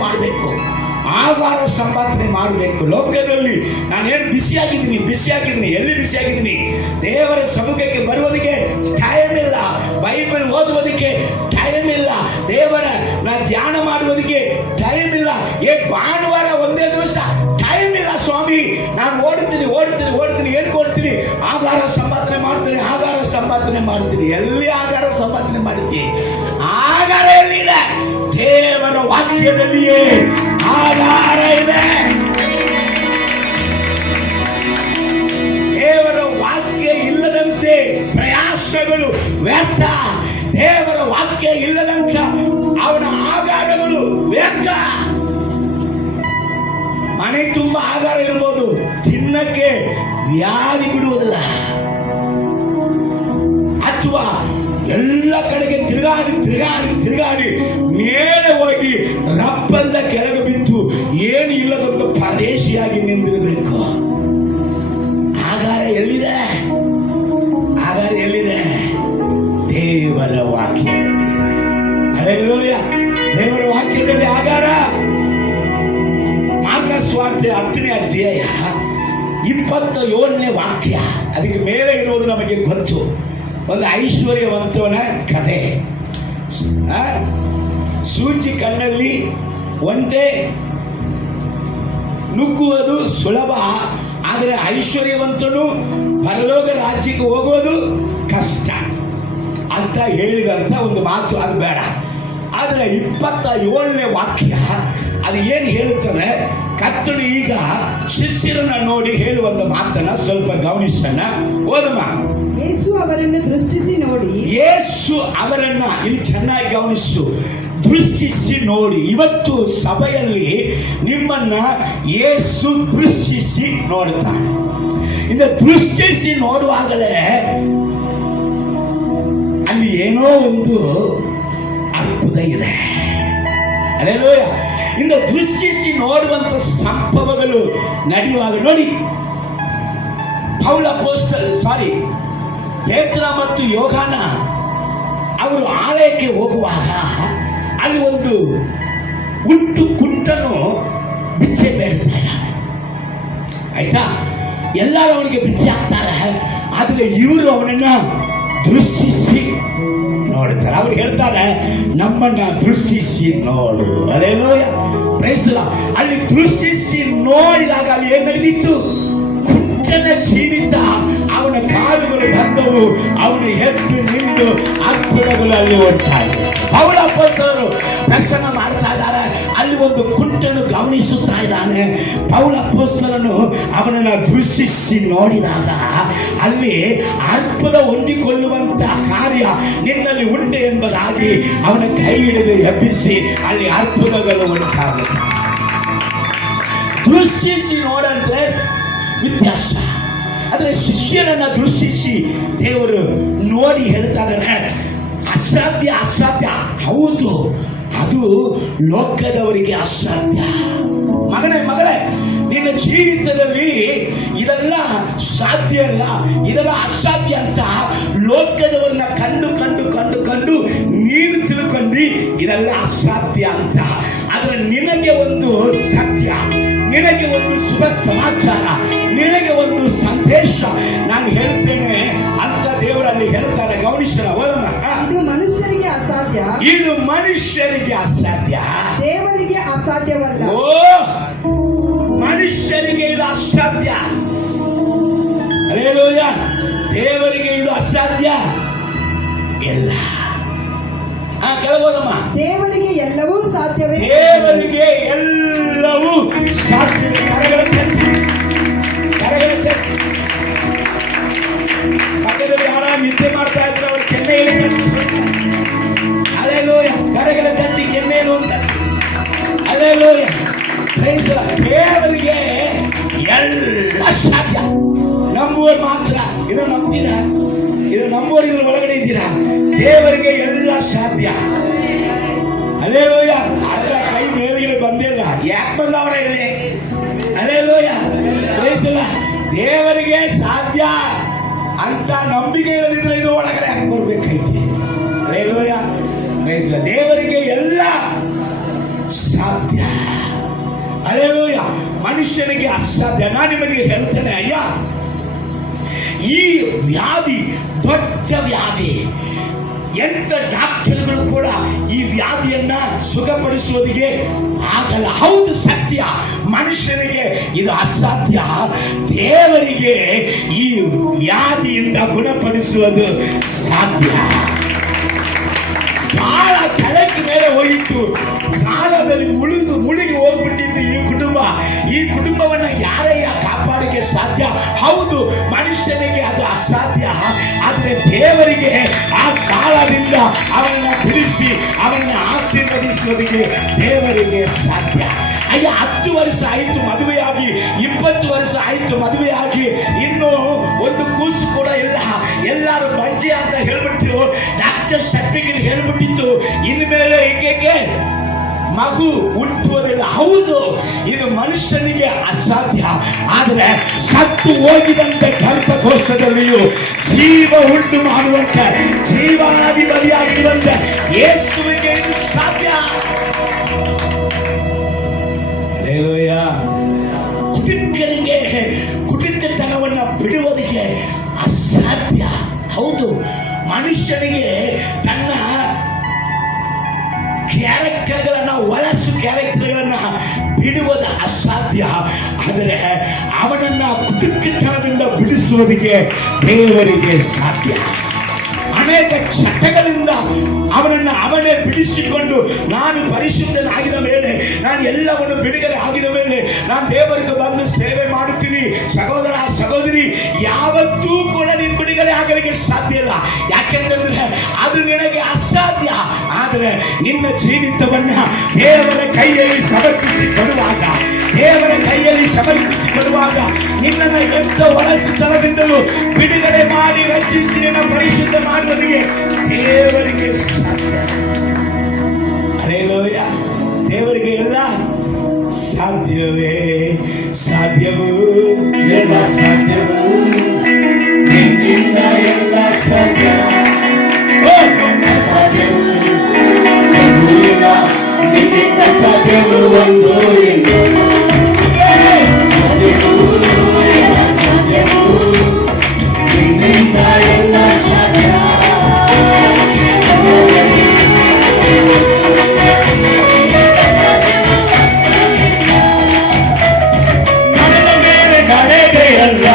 ಮಾಡಬೇಕು. ಲೋಕದಲ್ಲಿ ನಾನೇನು ಬಿಸಿಯಾಗಿದ್ದೀನಿ, ಎಲ್ಲಿ ಬಿಸಿಯಾಗಿದ್ದೀನಿ? ದೇವರ ಸಮ್ಮುಖಕ್ಕೆ ಬರುವುದಕ್ಕೆ ಟೈಮ್ ಇಲ್ಲ, ಬೈಬಲ್ ಓದುವುದಕ್ಕೆ ಟೈಮ್ ಇಲ್ಲ, ದೇವರ ಧ್ಯಾನ ಮಾಡುವುದಕ್ಕೆ ಟೈಮ್ ಇಲ್ಲ. ಭಾನುವಾರ ಒಂದೇ ದಿವಸ ಟೈಮ್ ಇಲ್ಲ ಸ್ವಾಮಿ, ನಾನು ಓಡ್ತೀನಿ. ಏನು ಕೊಡ್ತೀನಿ? ಆಹಾರ ಸಂಪಾದನೆ ಮಾಡ್ತೀನಿ. ಎಲ್ಲಿ ಆಹಾರ ಸಂಪಾದನೆ ಮಾಡಿದ್ದೀನಿ? ಆಹಾರ ಎಲ್ಲಿದೆ? ದೇವರ ವಾಕ್ಯದಲ್ಲಿಯೇ ಆಧಾರ ಇದೆ. ದೇವರ ವಾಕ್ಯ ಇಲ್ಲದಂತೆ ಪ್ರಯಾಸಗಳು ವ್ಯರ್ಥ. ದೇವರ ವಾಕ್ಯ ಇಲ್ಲದಂತ ಅವನ ಆಧಾರಗಳು ವ್ಯರ್ಥ. ಮನೆ ತುಂಬ ಆಧಾರ ಇರ್ಬೋದು, ತಿನ್ನಕ್ಕೆ ವ್ಯಾಧಿ ಬಿಡುವುದಿಲ್ಲ. ಅಥವಾ ಎಲ್ಲ ಕಡೆಗೆ ತಿರುಗಾಡಿ ಮೇಲೆ ಹೋಗಿ ರಪ್ಪಂದ ಕೆಳಗೆ ಬಿದ್ದು ಏನು ಇಲ್ಲದೊಂದು ಪರದೇಶಿಯಾಗಿ ನಿಂದಿರಬೇಕು. ಆಧಾರ ಎಲ್ಲಿದೆ? ದೇವರ ವಾಕ್ಯದಲ್ಲಿ. ಹಲ್ಲೆಲೂಯಾ. ದೇವರ ವಾಕ್ಯದಲ್ಲಿ ಆಧಾರ. ಮಾರ್ಕ ಸುವಾರ್ತೆ 10ನೇ ಅಧ್ಯಾಯ 27ನೇ ವಾಕ್ಯ. ಅದಕ್ಕೆ ಮೇಲೆ ಇರುವುದು ನಮಗೆ ಗೊತ್ತು. ಒಂದು ಐಶ್ವರ್ಯವಂತವನ ಕಥೆ. ಸೂಚಿ ಕಣ್ಣಲ್ಲಿ ಒಂದೇ ನುಗ್ಗುವುದು ಸುಲಭ, ಆದರೆ ಐಶ್ವರ್ಯವಂತನು ಪರಲೋಕ ರಾಜ್ಯಕ್ಕೆ ಹೋಗುವುದು ಕಷ್ಟ. ಅಂತ ಹೇಳಿದಂಥ ಒಂದು ಮಾತು ಅದು ಬೇಡ. ಆದರೆ 27ನೇ ವಾಕ್ಯ ಅದು ಏನು ಹೇಳುತ್ತದೆ? ಕರ್ತನು ಈಗ ಶಿಷ್ಯರನ್ನ ನೋಡಿ ಹೇಳುವಂತ ಮಾತನ್ನ ಸ್ವಲ್ಪ ಗಮನಿಸೋಣ. ಓದಮ್ಮ. ಯೇಸು ಅವರನ್ನು ದೃಷ್ಟಿಸಿ ನೋಡಿ. ಯೇಸು ಅವರನ್ನ ಇಲ್ಲಿ ಚೆನ್ನಾಗಿ ಗಮನಿಸು, ದೃಷ್ಟಿಸಿ ನೋಡಿ. ಇವತ್ತು ಸಭೆಯಲ್ಲಿ ನಿಮ್ಮನ್ನ ಯೇಸು ದೃಷ್ಟಿಸಿ ನೋಡುತ್ತಾನೆ. ಇನ್ನು ದೃಷ್ಟಿಸಿ ನೋಡುವಾಗಲೇ ಅಲ್ಲಿ ಏನೋ ಒಂದು ಅದ್ಭುತ ಇದೆ. ಹಲ್ಲೆಲೂಯಾ. ಇನ್ನು ದೃಷ್ಟಿಸಿ ನೋಡುವಂತ ಸಂಭವಗಳು ನಡೆಯುವಾಗ ನೋಡಿ, ಪೇತ್ರ ಮತ್ತು ಯೋಹಾನ ಅವರು ಆಲಯಕ್ಕೆ ಹೋಗುವಾಗ ಅಲ್ಲಿ ಒಂದು ಕುಂಟನು ಬಿಚ್ಚೆ ಬೇಡ್ತಾ ಇದ್ದಾನೆ. ಆಯ್ತಾ? ಎಲ್ಲರೂ ಅವನಿಗೆ ಬಿಚ್ಚೆ ಹಾಕ್ತಾರೆ. ಆದರೆ ಇವರು ಅವನನ್ನ ದೃಷ್ಟಿಸಿ ನೋಡುತ್ತಾರೆ. ಅವ್ರು ಹೇಳ್ತಾರೆ, ನಮ್ಮನ್ನ ದೃಷ್ಟಿಸಿ ನೋಡು. ಹಲ್ಲೆಲೂಯಾ. Praise the lord. ಅಲ್ಲಿ ದೃಷ್ಟಿಸಿ ನೋಡಿದಾಗ ಅಲ್ಲಿ ಏನ್ ನಡೆದಿತ್ತು? ಕುಂಟನ ಜೀವಿತ, ಅವನ ಕಾಲುಗಳು ಬಂದವು, ಅವನು ಎದ್ದು ನಿಂತು ಅದ್ಭುತಗಳು ಅಲ್ಲಿ ಉಂಟಾಯಿತು. ಪೌಲ ಅಪೊಸ್ತಲರು ಪ್ರಸಂಗ ಮಾಡ್ತಾ ಇದ್ದಾರೆ. ಅಲ್ಲಿ ಒಂದು ಕುಂಟನು ಗಮನಿಸುತ್ತಾ ಇದ್ದಾನೆ. ಪೌಲ ಅಪೊಸ್ತಲನು ಅವನನ್ನು ದೃಷ್ಟಿಸಿ ನೋಡಿದಾಗ ಅಲ್ಲಿ ಅದ್ಭುತ ಹೊಂದಿಕೊಳ್ಳುವಂತ ಕಾರ್ಯ ನಿನ್ನಲ್ಲಿ ಉಂಟೆ ಎಂಬುದಾಗಿ ಅವನ ಕೈ ಹಿಡಿದು ಎಬ್ಬಿಸಿ ಅಲ್ಲಿ ಅದ್ಭುತಗಳು ಉಂಟಾಗುತ್ತೆ. ದೃಷ್ಟಿಸಿ ನೋಡಂದ್ರೆ ವ್ಯತ್ಯಾಸ. ಆದರೆ ಶಿಷ್ಯರನ್ನ ದೃಷ್ಟಿಸಿ ದೇವರು ನೋಡಿ ಹೇಳ್ತಾ ಇದ್ದಾರೆ, ಅಸಾಧ್ಯ ಅಸಾಧ್ಯ. ಹೌದು, ಅದು ಲೋಕದವರಿಗೆ ಅಸಾಧ್ಯ. ಮಗಳೇ, ನಿನ್ನ ಜೀವಿತದಲ್ಲಿ ಇದೆಲ್ಲ ಸಾಧ್ಯ ಅಲ್ಲ, ಇದೆಲ್ಲ ಅಸಾಧ್ಯ ಅಂತ ಲೋಕದವರನ್ನ ಕಂಡು ನೀನು ತಿಳ್ಕೊಂಡಿ ಇದೆಲ್ಲ ಅಸಾಧ್ಯ ಅಂತ. ಆದರೆ ನಿನಗೆ ಒಂದು ಸತ್ಯ, ನಿನಗೆ ಒಂದು ಶುಭ ಸಮಾಚಾರ, ನಿನಗೆ ಒಂದು ಸಂದೇಶ ನಾನು ಹೇಳ್ತೇನೆ ಅಂತ ದೇವರಲ್ಲಿ ಹೇಳ್ತಾರೆ. ಗಮನಿಸೋಣ. ಇದು ಮನುಷ್ಯರಿಗೆ ಅಸಾಧ್ಯ, ಇದು ಮನುಷ್ಯರಿಗೆ ಅಸಾಧ್ಯ, ದೇವರಿಗೆ ಅಸಾಧ್ಯವಲ್ಲ. ಓ, ಮನುಷ್ಯರಿಗೆ ಇದು ಅಸಾಧ್ಯ. ಹಲ್ಲೆಲೂಯಾ. ದೇವರಿಗೆ ಇದು ಅಸಾಧ್ಯ ಇಲ್ಲ. ಕೆಳಗೋದಮ್ಮ. ದೇವರಿಗೆ ಎಲ್ಲವೂ ಸಾಧ್ಯವೇ. ದೇವರಿಗೆ ಎಲ್ಲವೂ ಸಾಧ್ಯವೇ. ಕರಗಳ ತಟ್ಟಿ. ಪಕ್ಕದಲ್ಲಿ ಯಾರ ನಿದ್ದೆ ಮಾಡ್ತಾ ಇದ್ರೆ ಅವ್ರ ಕೆನ್ನೆಯಲ್ಲಿ ತಟ್ಟಿ. ಹಲ್ಲೆಲೂಯಾ. ಕರಗಳ ತಟ್ಟಿ ಕೆನ್ನೆಯನ್ನು ಅಂತ. ಹಲ್ಲೆಲೂಯಾ. Praise the Lord. ದೇವರಿಗೆ ಎಲ್ಲ ಸಾಧ್ಯ. ನಂಬುವರು ಮಾತ್ರ. ಇದು ನಂಬ್ತೀರಾ? ಇದು ನಂಬುವರು ಇದ್ರ ಒಳಗಡೆ ಇದ್ದೀರಾ? ದೇವರಿಗೆ ಎಲ್ಲ ಸಾಧ್ಯ. ಹಲ್ಲೆಲೂಯಾ. ಅಲ್ಲ, ಕೈ ಮೇಲಿಗೆ ಬಂದಿಲ್ಲ. ಯಾಕೆ ಬಂದವರ ಇಲ್ಲಿ? ಹಲ್ಲೆಲೂಯಾ. Praise the Lord. ದೇವರಿಗೆ ಸಾಧ್ಯ ಅಂತ ನಂಬಿಕೆ ಇಲ್ಲದಿದ್ರೆ ಇದು ಒಳಗಡೆ ಯಾಕೆ ಬರ್ಬೇಕಾಯ್ತು? ಹಲ್ಲೆಲೂಯಾ. Praise the Lord. ದೇವರಿಗೆ ಎಲ್ಲ ಸಾಧ್ಯ. ಹಲ್ಲೆಲೂಯಾ. ಮನುಷ್ಯನಿಗೆ ಅಸಾಧ್ಯ. ನಾನು ನಿಮಗೆ ಹೇಳ್ತೇನೆ, ಅಯ್ಯ, ಈ ವ್ಯಾಧಿ ದೊಡ್ಡ ವ್ಯಾಧಿ. ಎಂತ ಡಾಕ್ಟರ್ಗಳು ಕೂಡ ಈ ವ್ಯಾಧಿಯನ್ನ ಸುಖಪಡಿಸುವುದಕ್ಕೆ ಆಗಲ್ಲ. ಹೌದು, ಸತ್ಯ. ಮನುಷ್ಯನಿಗೆ ಇದು ಅಸಾಧ್ಯ. ದೇವರಿಗೆ ಈ ವ್ಯಾಧಿಯಿಂದ ಗುಣಪಡಿಸುವುದು ಸಾಧ್ಯ. ಸಾಲ ತಲೆಗೆ ಮೇಲೆ ಹೋಯಿತು. ಸಾಲದಲ್ಲಿ ಮುಳುಗಿ ಹೋಗ್ಬಿಟ್ಟಿದ್ದು ಈ ಕುಟುಂಬವನ್ನ ಯಾರಯ್ಯ ಕಾಪಾಡಕ್ಕೆ ಸಾಧ್ಯ? ಹೌದು, ಮನುಷ್ಯನಿಗೆ ಅದು ಅಸಾಧ್ಯ. ಆದರೆ ದೇವರಿಗೆ ಆ ಸಾಲದಿಂದ ಅವನನ್ನ ಬಿಡಿಸಿ ಅವನನ್ನ ಆಶೀರ್ವದಿಸುವುದಕ್ಕೆ ದೇವರಿಗೆ ಸಾಧ್ಯ. ಅಯ್ಯ, 10 ವರ್ಷ ಆಯಿತು ಮದುವೆಯಾಗಿ, 20 ವರ್ಷ ಆಯಿತು ಮದುವೆಯಾಗಿ, ಇನ್ನೂ ಒಂದು ಕೂಸು ಕೂಡ ಇಲ್ಲ. ಎಲ್ಲರೂ ಬಜ್ಜಿ ಅಂತ ಹೇಳ್ಬಿಟ್ಟು ಡಾಕ್ಟರ್ ಸರ್ಟಿಫಿಕೇಟ್ ಹೇಳ್ಬಿಟ್ಟಿತ್ತು. ಇನ್ಮೇಲೆ ಈಕೆಗೆ ಮಗು ಹುಟ್ಟುವುದಿಲ್ಲ. ಹೌದು, ಇದು ಮನುಷ್ಯನಿಗೆ ಅಸಾಧ್ಯ. ಆದರೆ ಸತ್ತು ಹೋಗಿದಂತೆ ಗರ್ಭಕೋಶದಲ್ಲಿಯೂ ಜೀವ ಉಂಟು ಮಾಡುವಂತ ಜೀವಾಧಿಪತಿಯಾಗಿರುವಂತ ಯೇಸುವಿಗೆ ಇದು ಸಾಧ್ಯ. ಹಲ್ಲೆಲೂಯಾ. ಕುಟಿತರಿಗೆ ಕುಟಿತತನವನ್ನು ಬಿಡುವುದಕ್ಕೆ ಅಸಾಧ್ಯ. ಹೌದು, ಮನುಷ್ಯನಿಗೆ ತನ್ನ ಕ್ಯಾರೆಕ್ಟರ್ಗಳನ್ನ, ಹೊಲಸು ಕ್ಯಾರೆಕ್ಟರ್ಗಳನ್ನ ಬಿಡುವುದು ಅಸಾಧ್ಯ. ಆದರೆ ಅವನನ್ನ ಕುಟುಕತನದಿಂದ ಬಿಡಿಸುವುದಕ್ಕೆ ದೇವರಿಗೆ ಸಾಧ್ಯ. ಅನೇಕ ಚಟಗಳಿಂದ ಅವನನ್ನು ಅವನೇ ಬಿಡಿಸಿಕೊಂಡು ನಾನು ಪರಿಶುದ್ಧನಾಗಿದ ಮೇಲೆ, ನಾನು ಎಲ್ಲವನ್ನು ಬಿಡುಗಡೆ ಆಗಿದ ಮೇಲೆ ನಾನು ದೇವರಿಗೆ ಬಂದು ಸೇವೆ ಮಾಡುತ್ತೀನಿ. ಸಹೋದರ ಸಹೋದರಿ, ಯಾವತ್ತೂ ಕೂಡ ನೀನು ಬಿಡುಗಡೆ ಆಗಲಿಕ್ಕೆ ಸಾಧ್ಯ ಇಲ್ಲ. ಯಾಕೆಂತಂದ್ರೆ ಅದು ನಿನಗೆ ಅಸಾಧ್ಯ. ಆದರೆ ನಿನ್ನ ಜೀವಿತವನ್ನ ದೇವರ ಕೈಯಲ್ಲಿ ಸಮರ್ಪಿಸಿ ಕೊಡುವಾಗ, ದೇವರ ಕೈಯಲ್ಲಿ ಸಮರ್ಪಿಸಿ ಕೊಡುವಾಗ ನಿನ್ನನ್ನು ಎಂತ ಒಳಸಿತನದಿಂದಲೂ ಬಿಡುಗಡೆ ಮಾಡಿ ರಚಿಸಿ ನಿನ್ನ ಪರಿಶುದ್ಧ ಮಾಡುವುದಕ್ಕೆ ದೇವರಿಗೆ ಸಾಧ್ಯ. ಹಲ್ಲೆಲೂಯಾ. ದೇವರಿಗೆ ಎಲ್ಲ ಸಾಧ್ಯವೇ, ಸಾಧ್ಯವೂ ಎಲ್ಲ ಸಾಧ್ಯವೂ ನಿನ್ನಿಂದ ಎಲ್ಲ ಸಾಧ್ಯ. ಓ ನನ್ನ ಸಾಧ್ಯವೂ ಎಂದೂ ಇಲ್ಲ, ನಿನ್ನಿಂದ ಸಾಧ್ಯವೂ ಒಂದು ಇಲ್ಲ. ಸಾಧ್ಯವೂ ಎಲ್ಲ ಸಾಧ್ಯವೂ ನಿನ್ನಿಂದ ಎಲ್ಲ ಸಾಧ್ಯ. ನನ್ನ ಮೇಲೆ ನಡೆದೆಯಲ್ಲ,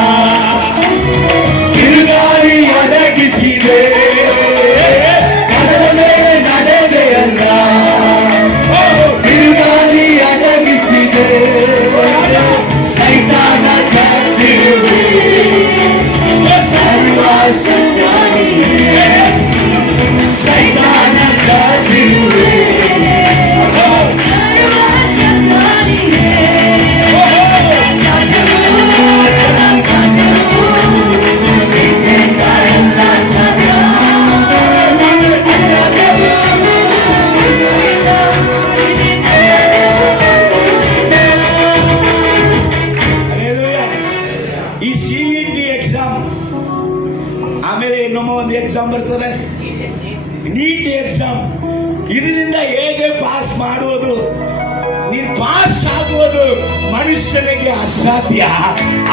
ತಿರುಗಾಳಿ ಅಡಗಿಸಿದೆ. ಕಡಲ ಮೇಲೆ ನಡೆದೆಯಲ್ಲ, ತಿರುಗಾಳಿ ಅಡಗಿಸಿದೆ. ಸೈತಾನ ಚಾಚಿರುವೆ, ಸರ್ವ ಸತ್ಯಾನಿಯೇ. ಸೈತಾನ ಚಾಚಿರುವೆ, ಈ CET ಎಕ್ಸಾಮ್ ಆಮೇಲೆ ಇನ್ನೊಮ್ಮೆ ಒಂದು ಎಕ್ಸಾಮ್ ಬರ್ತದೆ, ನೀಟ್ ಎಕ್ಸಾಮ್. ಇದರಿಂದ ಹೇಗೆ ಪಾಸ್ ಮಾಡುವುದು? ನೀನು ಪಾಸ್ ಆಗುವುದು ಮನುಷ್ಯನಿಗೆ ಅಸಾಧ್ಯ.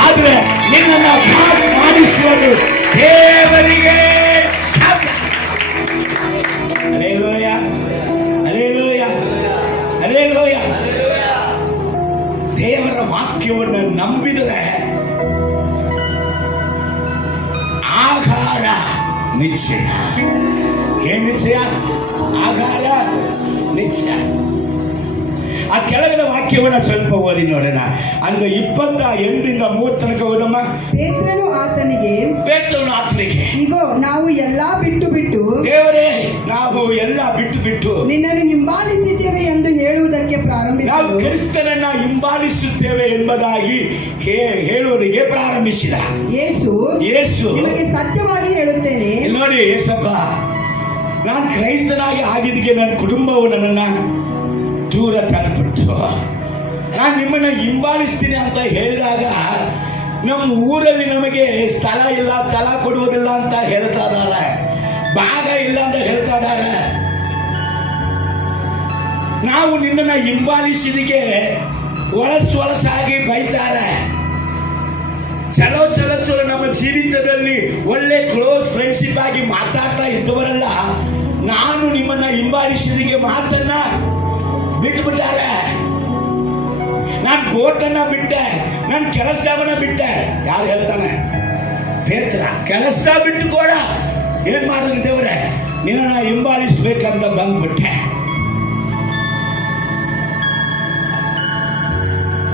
ಆದ್ರೆ ನಿನ್ನನ್ನು ಪಾಸ್ ಮಾಡಿಸುವುದು ದೇವರಿಗೆ ಸಾಧ್ಯ. Hallelujah, hallelujah, hallelujah. ದೇವರ ವಾಕ್ಯವನ್ನು ನಂಬಿದರೆ ಆಹಾರ ನಿಶ್ಚಯ. ಏನ್ ನಿಶ್ಚಯ? ಆಹಾರ ನಿಶ್ಚಯ. ಆ ಕೆಳಗಡೆ ವಾಕ್ಯವನ್ನು ಸ್ವಲ್ಪ ಓದಿ ನೋಡೋಣ. ಅಂದು 28ರಿಂದ 30 ತನಕ ಓದಮ್ಮ. ಪೇತ್ರನು ಆತನಿಗೆ, ಇಗೋ ನಾವು ಎಲ್ಲಾ ಬಿಟ್ಟು ದೇವರೇ, ನಾವು ಎಲ್ಲ ಬಿಟ್ಟು ನಿನ್ನನ್ನು ಹಿಂಬಾಲಿಸಿದ್ದೇವೆ ಎಂದು ಹೇಳುವುದಕ್ಕೆ ನಾವು ಪ್ರಾರಂಭಿಸಿದನು. ಕ್ರಿಸ್ತನನ್ನ ಹಿಂಬಾಲಿಸುತ್ತೇವೆ ಎಂಬುದಾಗಿ ಹೇಳುವುದಕ್ಕೆ ಪ್ರಾರಂಭಿಸಿದ. ಯೇಸು ನಿಮಗೆ ಸತ್ಯವಾಗಿ ಹೇಳುತ್ತೇನೆ, ಇಲ್ಲಿ ನೋಡಿ ಯೇಸಪ್ಪ, ನಾನು ಕ್ರೈಸ್ತನಾಗಿ ಆಗಿದ್ದಕ್ಕೆ ನನ್ನ ಕುಟುಂಬವು ನನ್ನನ್ನು ದೂರ ತಂದ್ಬಿಟ್ಟು ನಾನು ನಿಮ್ಮನ್ನ ಹಿಂಬಾಲಿಸ್ತೀನಿ ಅಂತ ಹೇಳಿದಾಗ ನಮ್ಮ ಊರಲ್ಲಿ ನಮಗೆ ಸ್ಥಳ ಇಲ್ಲ, ಸ್ಥಳ ಕೊಡುವುದಿಲ್ಲ ಅಂತ ಹೇಳ್ತಾ ಇದ್ದಾರೆ, ಭಾಗ ಇಲ್ಲ ಅಂತ ಹೇಳ್ತಾ ಇದ್ದಾರೆ. ನಾವು ನಿನ್ನನ್ನು ಹಿಂಬಾಲಿಸಿದಿಗೆ ಒಳಸಾಗಿ ಬೈತಾರೆ. ಚಲೋ ನಮ್ಮ ಜೀವಿತದಲ್ಲಿ ಒಳ್ಳೆ ಕ್ಲೋಸ್ ಫ್ರೆಂಡ್ಶಿಪ್ ಆಗಿ ಮಾತಾಡ್ತಾ ಇದ್ದವರಲ್ಲ, ನಾನು ನಿಮ್ಮನ್ನ ಹಿಂಬಾಲಿಸಿದಿಗೆ ಮಾತನ್ನ ಬಿಟ್ಬಿಟ್ಟಾರೆ. ನಾನು ಬೋಟನ್ನ ಬಿಟ್ಟೆ, ನನ್ನ ಕೆಲಸವನ್ನ ಬಿಟ್ಟೆ. ಯಾರು ಹೇಳ್ತಾನೆ? ಪೇತ್ರ. ಕೆಲಸ ಬಿಟ್ಟು ಕೂಡ ಏನ್ ಮಾಡಿದ್ರು ದೇವರೇ, ನಿನ್ನ ಹಿಂಬಾಲಿಸ್ಬೇಕಂತ ಬಂದ್ಬಿಟ್ಟೆ.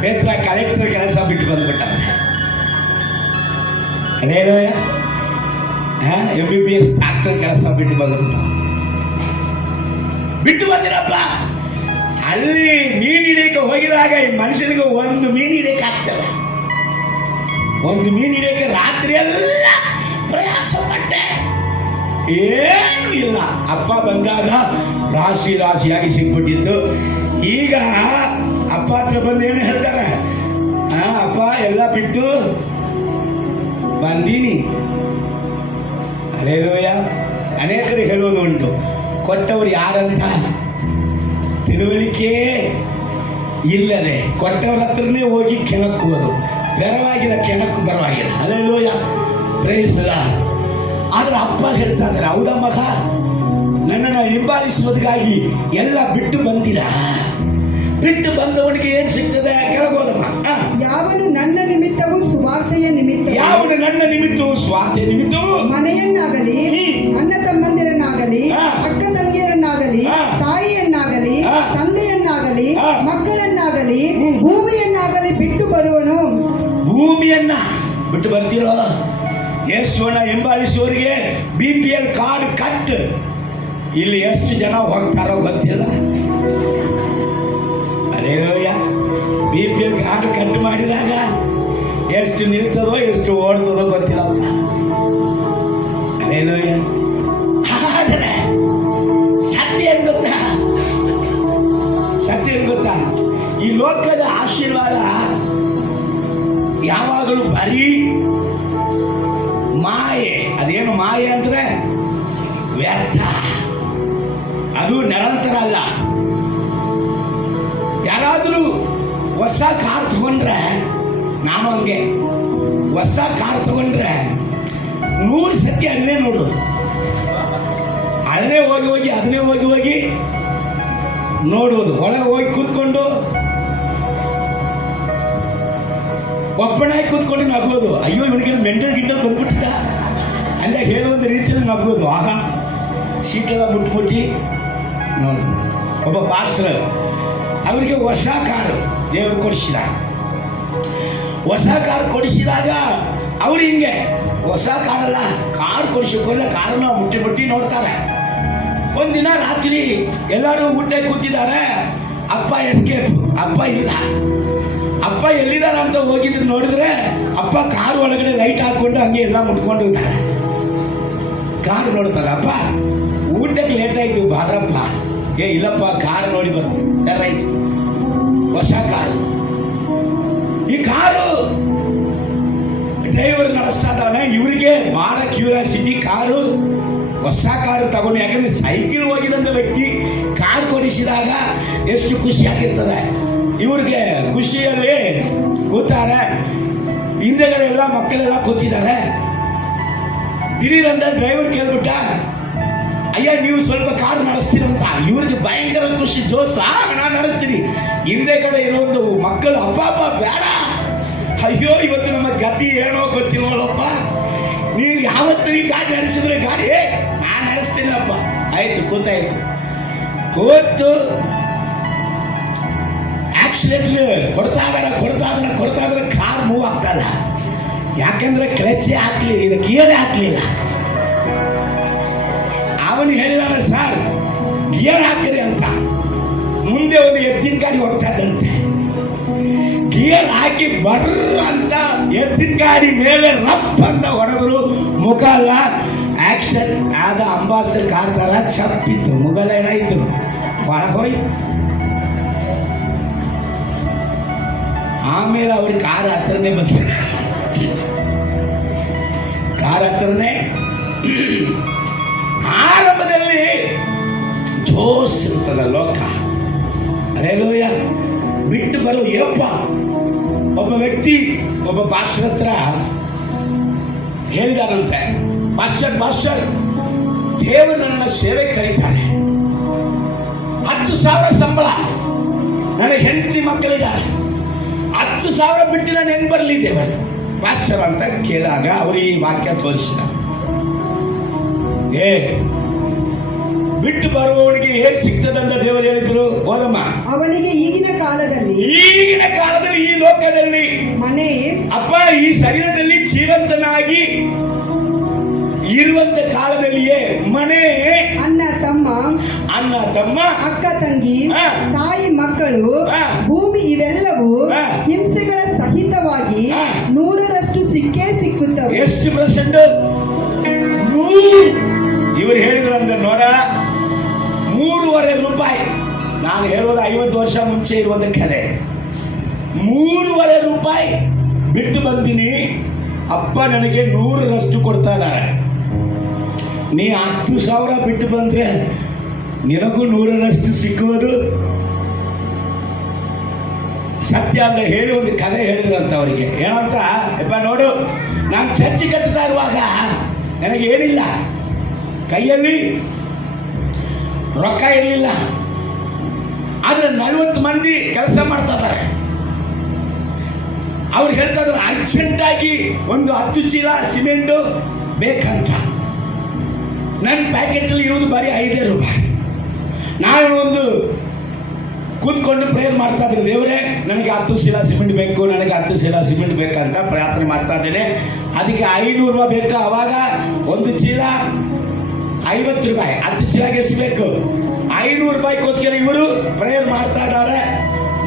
ಪೇತ್ರ ಕಲೆಕ್ಟರ್ ಕೆಲಸ ಬಿಟ್ಟು ಬಂದ್ಬಿಟ್ಟ. ಹಲ್ಲೆಲೂಯಾ. MBBS ಡಾಕ್ಟರ್ ಕೆಲಸ ಬಿಟ್ಟು ಬಂದ್ಬಿಟ್ಟ. ಬಿಟ್ಟು ಬಂದಿರಪ್ಪ. ಅಲ್ಲಿ ಮೀನು ಹಿಡಿಯಕ್ಕೆ ಹೋಗಿದಾಗ ಈ ಮನುಷ್ಯನಿಗೆ ಒಂದು ಮೀನು ಹಿಡಿಯಕ್ಕೆ ಆಗ್ತಲ್ಲ. ಒಂದು ಮೀನು ಹಿಡಿಯಕ್ಕೆ ರಾತ್ರಿ ಎಲ್ಲ ಪ್ರಯಾಸ ಪಟ್ಟೆ, ಏನು ಇಲ್ಲ. ಅಪ್ಪ ಬಂದಾಗ ರಾಶಿಯಾಗಿ ಸಿಕ್ಬಿಟ್ಟಿತ್ತು. ಈಗ ಅಪ್ಪ ಹತ್ರ ಬಂದು ಏನು ಹೇಳ್ತಾರೆ? ಅಪ್ಪ ಎಲ್ಲ ಬಿಟ್ಟು ಬಂದೀನಿ. ಹಲ್ಲೆಲೂಯಾ. ಅನೇಕರು ಹೇಳೋದು ಉಂಟು, ಕೊಟ್ಟವರು ಯಾರಂತ ತಿಳುವಳಿಕೆ ಇಲ್ಲದೆ ಕೊಟ್ಟವರ ಹತ್ರನೇ ಹೋಗಿ ಕೆಣಕುವುದು. ಪರವಾಗಿಲ್ಲ, ಕೆಣಕು ಪರವಾಗಿಲ್ಲ. Hallelujah, praise the Lord. ಆದ್ರೆ ಅಪ್ಪ ಹೇಳ್ತಾ ಇದ್ದಾರೆ, ಹೌದಾ ಮಗ, ನನ್ನನ್ನು ಹಿಂಬಾಲಿಸುವುದಕ್ಕಾಗಿ ಎಲ್ಲ ಬಿಟ್ಟು ಬಂದಿರಾ? ಬಿಟ್ಟು ಬಂದವನಿಗೆ ಏನ್ ಸಿಗ್ತದೆ? ಕೆಳಗೋದಮ್ಮ. ಯಾವನು ನನ್ನ ನಿಮಿತ್ತವೂ ಸ್ವಾರ್ಥೆಯ ನಿಮಿತ್ತ ಮನೆಯನ್ನಾಗಲಿ ಅಣ್ಣ ತಮ್ಮಂದಿರನ್ನಾಗಲಿ ಹಾ. ಮಕ್ಕಳನ್ನಾಗಲಿ ಭೂಮಿಯನ್ನಾಗಲಿ ಬಿಟ್ಟು ಬರುವನು. ಭೂಮಿಯನ್ನ ಬಿಟ್ಟು ಬರ್ತಿರೋ ಯೇಸುವನ್ನ ಹಿಂಬಾಲಿಸುವವರಿಗೆ BPL ಕಾರ್ಡ್ ಕಟ್. ಇಲ್ಲಿ ಎಷ್ಟು ಜನ ಹೋಗ್ತಾರೋ ಗೊತ್ತಿಲ್ಲ. ಅಲ್ಲೇಲೂಯ. BPL ಕಾರ್ಡ್ ಕಟ್ ಮಾಡಿದಾಗ ಎಷ್ಟು ನಿಲ್ತದೋ ಎಷ್ಟು ಓಡ್ತದೋ ಗೊತ್ತಿಲ್ಲಪ್ಪ. ಅಲ್ಲೇಲೂಯ. ಆದರೆ ಸತ್ಯ ಏನ್ ಗೊತ್ತಾ? ಸತ್ಯ ಏನ್ ಗೊತ್ತಾ? ಈ ಲೋಕದ ಆಶೀರ್ವಾದ ಯಾವಾಗಲೂ ಬರೀ ಮಾಯೆ. ಅದೇನು ಮಾಯೆ ಅಂದ್ರೆ ವ್ಯರ್ಥ, ಅದು ನಿರಂತರ ಅಲ್ಲ. ಯಾರಾದರೂ ಹೊಸ ಕಾರ್ ತಗೊಂಡ್ರೆ, ನಾನು ಹಂಗೆ ಹೊಸ ಕಾರ್ ತಗೊಂಡ್ರೆ 100 ಸತಿ ಅದನ್ನೇ ನೋಡೋದು, ಅದನ್ನೇ ಹೋಗಿ ನೋಡುವುದು. ಒಳಗೆ ಹೋಗಿ ಕೂತ್ಕೊಂಡು ಒಬ್ಬನೇ ಕೂತ್ಕೊಂಡು ನಗೋದು. ಅಯ್ಯೋ ಇವನಿಗೆ ಮೆಂಟಲ್ ಗಿಂಟಲ್ ಬಂದ್ಬಿಟ್ಟಿದ್ದ ಅಂತ ಹೇಳುವಂಥ ರೀತಿಯಲ್ಲಿ ನಗೋದು. ಆಹಾ, ಸೀಟೆಲ್ಲ ಮುಟ್ಟಿ ನೋಡಿ. ಒಬ್ಬ ಪಾಸ್ಟರ್, ಅವರಿಗೆ ಹೊಸ ಕಾರು ದೇವರು ಕೊಡಿಸಿದ. ಹೊಸ ಕಾರು ಕೊಡಿಸಿದಾಗ ಅವ್ರು ಹಿಂಗೆ ಹೊಸ ಕಾರಲ್ಲ, ಕಾರು ಕೊಡಿಸಿಕೊಳ್ಳ ಕಾರನ್ನ ಮುಟ್ಟಿ ನೋಡ್ತಾರೆ. ಒಂದಿನ ರಾತ್ರಿ ಎಲ್ಲರೂ ಊಟ ಕೂತಿದ್ದಾರೆ. ಅಪ್ಪ ಎಸ್ಕೇಪ್, ಅಪ್ಪ ಇಲ್ಲ. ಅಪ್ಪ ಎಲ್ಲಿದ್ದಾರೆ ಅಂತ ಹೋಗಿದ್ರು ನೋಡಿದ್ರೆ ಅಪ್ಪ ಕಾರ್ ಒಳಗಡೆ ಲೈಟ್ ಹಾಕೊಂಡು ಹಂಗೆ ಎಲ್ಲ ಮುಟ್ಕೊಂಡು ಇದ್ದಾರೆ. ಕಾರ್ ನೋಡ್ತಾರೆ, ಅಪ್ಪ ಊಟಕ್ಕೆ ಲೇಟ್ ಆಯ್ತು ಬಾರಪ್ಪ. ಇಲ್ಲಪ್ಪ ಕಾರ್ ನೋಡಿ ಬರ್ತೀನಿ. ಸರ್ ರೈಟ್, ಹೊಸ ಕಾರು. ಈ ಕಾರು ಡ್ರೈವರ್ ನಡೆಸ್ತಾ ಇದ್ದಾನೆ. ಇವರಿಗೆ ಬಹಳ ಕ್ಯೂರಿಯಾಸಿಟಿ. ಕಾರು ಹೊಸ ಕಾರು ತಗೊಂಡು, ಯಾಕಂದ್ರೆ ಸೈಕಲ್ ಹೋಗಿದಂತ ವ್ಯಕ್ತಿ ಕಾರ್ ಕೊಡಿಸಿದಾಗ ಎಷ್ಟು ಖುಷಿಯಾಗಿರ್ತದೆ. ಇವ್ರಿಗೆ ಖುಷಿಯಲ್ಲಿ ಕೂತಾರೆ. ಹಿಂದೆಗಡೆ ಎಲ್ಲ ಮಕ್ಕಳೆಲ್ಲ ಕೂತಿದ್ದಾರೆ. ದಿಢೀರಂತ ಡ್ರೈವರ್ ಕೇಳ್ಬಿಟ್ಟ, ಅಯ್ಯ ನೀವು ಸ್ವಲ್ಪ ಕಾರ್ ನಡೆಸ್ತೀರಂತ. ಇವ್ರಿಗೆ ಭಯಂಕರ ಖುಷಿ, ಜೋಸ, ನಾನು ನಡೆಸ್ತೀನಿ. ಹಿಂದೆಗಡೆ ಇರುವೊಂದು ಮಕ್ಕಳು, ಅಪ್ಪ ಬೇಡ, ಅಯ್ಯೋ ಇವತ್ತು ನಮ್ಮ ಗತಿ ಏನೋ ಗೊತ್ತಿಲ್ವಲ್ಲಪ್ಪ, ನೀವು ಯಾವತ್ತೂ ಈ ಗಾಡಿ ನಡೆಸಿದ್ರೆ ಗಾಡಿ ನಾನು ನಡೆಸ್ತೀನಪ್ಪ. ಆಯ್ತು, ಕೂತಾಯ್ತು. ಕೂತು ಆಕ್ಸಿಡೆಂಟ್ ಕೊಡ್ತಾ ಇದಾರೆ. ಕಾರ್ ಮೂವ್ ಆಗ್ತಲ್ಲ, ಯಾಕಂದ್ರೆ ಕ್ಲಚ್ ಹಾಕ್ಲಿ, ಇದು ಗಿಯರ್ ಹಾಕ್ಲಿಲ್ಲ. ಅವನು ಹೇಳಿದಾನೆ, ಸರ್ ಗಿಯರ್ ಹಾಕ್ರಿ ಅಂತ. ಮುಂದೆ ಒಂದು ಎತ್ತಿನ ಗಾಡಿ ಹೋಗ್ತಾ ಇದ್ದಂತೆ. ಗಿಯರ್ ಹಾಕಿ ಬರ್ರ ಅಂತ ಎತ್ತಿನ ಗಾಡಿ ಮೇಲೆ ರಪ್ ಅಂತ ಹೊಡೆದ್ರು. ಮುಖ ಅಲ್ಲ, ಆಕ್ಷನ್ ಆದ ಅಂಬಾಸಡರ್ ಕಾರ್ ತರ ಚಪ್ಪಿತ್ತು. ಮುಗಲ ಏನಾಯ್ತು, ಒಳಗೋಯ್ತು. ಆಮೇಲೆ ಅವ್ರ ಕಾರ್ ಹತ್ರನೇ ಬಂದ. ಕಾರ್ ಹತ್ರನೇ ಆರಂಭದಲ್ಲಿ ಜೋಸ್ ಇರ್ತದ ಲೋಕ. ಅಲ್ಲೇಲೂಯ. ಬಿಟ್ಟು ಬರೋ ಯಪ್ಪ. ಒಬ್ಬ ವ್ಯಕ್ತಿ ಒಬ್ಬ ಪಾಸ್ಟರ್ ಹತ್ರ ಹೇಳಿದಾರಂತೆ, ಮಾಸ್ಟರ್ ದೇವರು ನನ್ನ ಸೇವೆ ಕರೀತಾರೆ, 10,000 ಸಂಬಳ, ನನಗೆ ಹೆಂಡತಿ ಮಕ್ಕಳಿದ್ದಾರೆ, 10,000 ಬಿಟ್ಟು ನಾನು ಹೆಂಗ್ ಬರಲಿ ದೇವರು ಪಾಸ್ಟರ್ ಅಂತ ಕೇಳಿದಾಗ ಅವರು ಈ ವಾಕ್ಯ ತೋರಿಸಿದ. ಬಿಟ್ಟು ಬರುವವನಿಗೆ ಹೇಗೆ ಸಿಗ್ತದಂತ ದೇವರು ಹೇಳಿದ್ರು. ಓದಮ್ಮ. ಅವನಿಗೆ ಈಗಿನ ಕಾಲದಲ್ಲಿ ಈ ಲೋಕದಲ್ಲಿ ಮನೆ, ಅಪ್ಪ ಈ ಶರೀರದಲ್ಲಿ ಜೀವಂತನಾಗಿ ಇರುವಂತ ಕಾಲದಲ್ಲಿಯೇ ಮನೆ, ಅಣ್ಣ ತಮ್ಮ, ಅಕ್ಕ ತಂಗಿ, ತಾಯಿ ಮಕ್ಕಳು, ಭೂಮಿ, ಇವೆಲ್ಲವೂ ಹಿಂಸೆಗಳ ಸಹಿತವಾಗಿ 100ರಷ್ಟು ಸಿಕ್ಕೇ ಸಿಕ್ಕುತ್ತವೆ. ಎಷ್ಟು %? 100. ಇವರು ಹೇಳಿದ್ರಂತ ನೋಡ, 3,500 ನಾನು ಹೇಳೋದು 50 ವರ್ಷ ಮುಂಚೆ ಇರುವಂತ ಕಲೆ. 3,500 ಬಿಟ್ಟು ಬಂದಿನಿ. ಅಪ್ಪ ನನಗೆ 100ರಷ್ಟು ಕೊಡ್ತಾ ಇದ್ದಾರೆ. ನೀ 10,000 ಬಿಟ್ಟು ಬಂದ್ರೆ ನಿನಗೂ 100ರಷ್ಟು ಸಿಕ್ಕುವುದು ಸತ್ಯ ಅಂತ ಹೇಳಿ ಒಂದು ಕಥೆ ಹೇಳಿದ್ರಂತ ಅವರಿಗೆ. ಏನಂತ, ಯಪ್ಪ ನೋಡು, ನಾನು ಚರ್ಚಿ ಕಟ್ಟುತ್ತಾ ಇರುವಾಗ ನನಗೆ ಏನಿಲ್ಲ, ಕೈಯಲ್ಲಿ ರೊಕ್ಕ ಇರಲಿಲ್ಲ. ಆದ್ರೆ 40 ಮಂದಿ ಕೆಲಸ ಮಾಡ್ತಾ ಇದ್ದಾರೆ. ಅವ್ರು ಹೇಳ್ತಾ ಇದ್ರು ಅರ್ಜೆಂಟಾಗಿ ಒಂದು 10 ಚೀಲ ಸಿಮೆಂಟು ಬೇಕಂತ. ನನ್ನ ಪ್ಯಾಕೆಟಲ್ಲಿ ಇರೋದು ಬರೀ 5 ರೂಪಾಯಿ. ನಾನು ಒಂದು ಕೂತ್ಕೊಂಡು ಪ್ರೇಯರ್ ಮಾಡ್ತಾ ಇದ್ದೀನಿ. ದೇವರೇ ನನಗೆ 10 ಚೀಲ ಸಿಮೆಂಟ್ ಬೇಕು, ನನಗೆ 10 ಚೀಲ ಸಿಮೆಂಟ್ ಬೇಕಂತ ಪ್ರಾರ್ಥನೆ ಮಾಡ್ತಾ ಇದ್ದೇನೆ. ಅದಕ್ಕೆ 500 ರೂಪಾಯಿ ಬೇಕು. ಅವಾಗ ಒಂದು ಚೀಲ 50 ರೂಪಾಯಿ, 10 ಚೀಲಕ್ಕೆ ಎಷ್ಟು ಬೇಕು? 500 ರೂಪಾಯಿಗೋಸ್ಕರ ಇವರು ಪ್ರೇಯರ್ ಮಾಡ್ತಾ ಇದ್ದಾರೆ.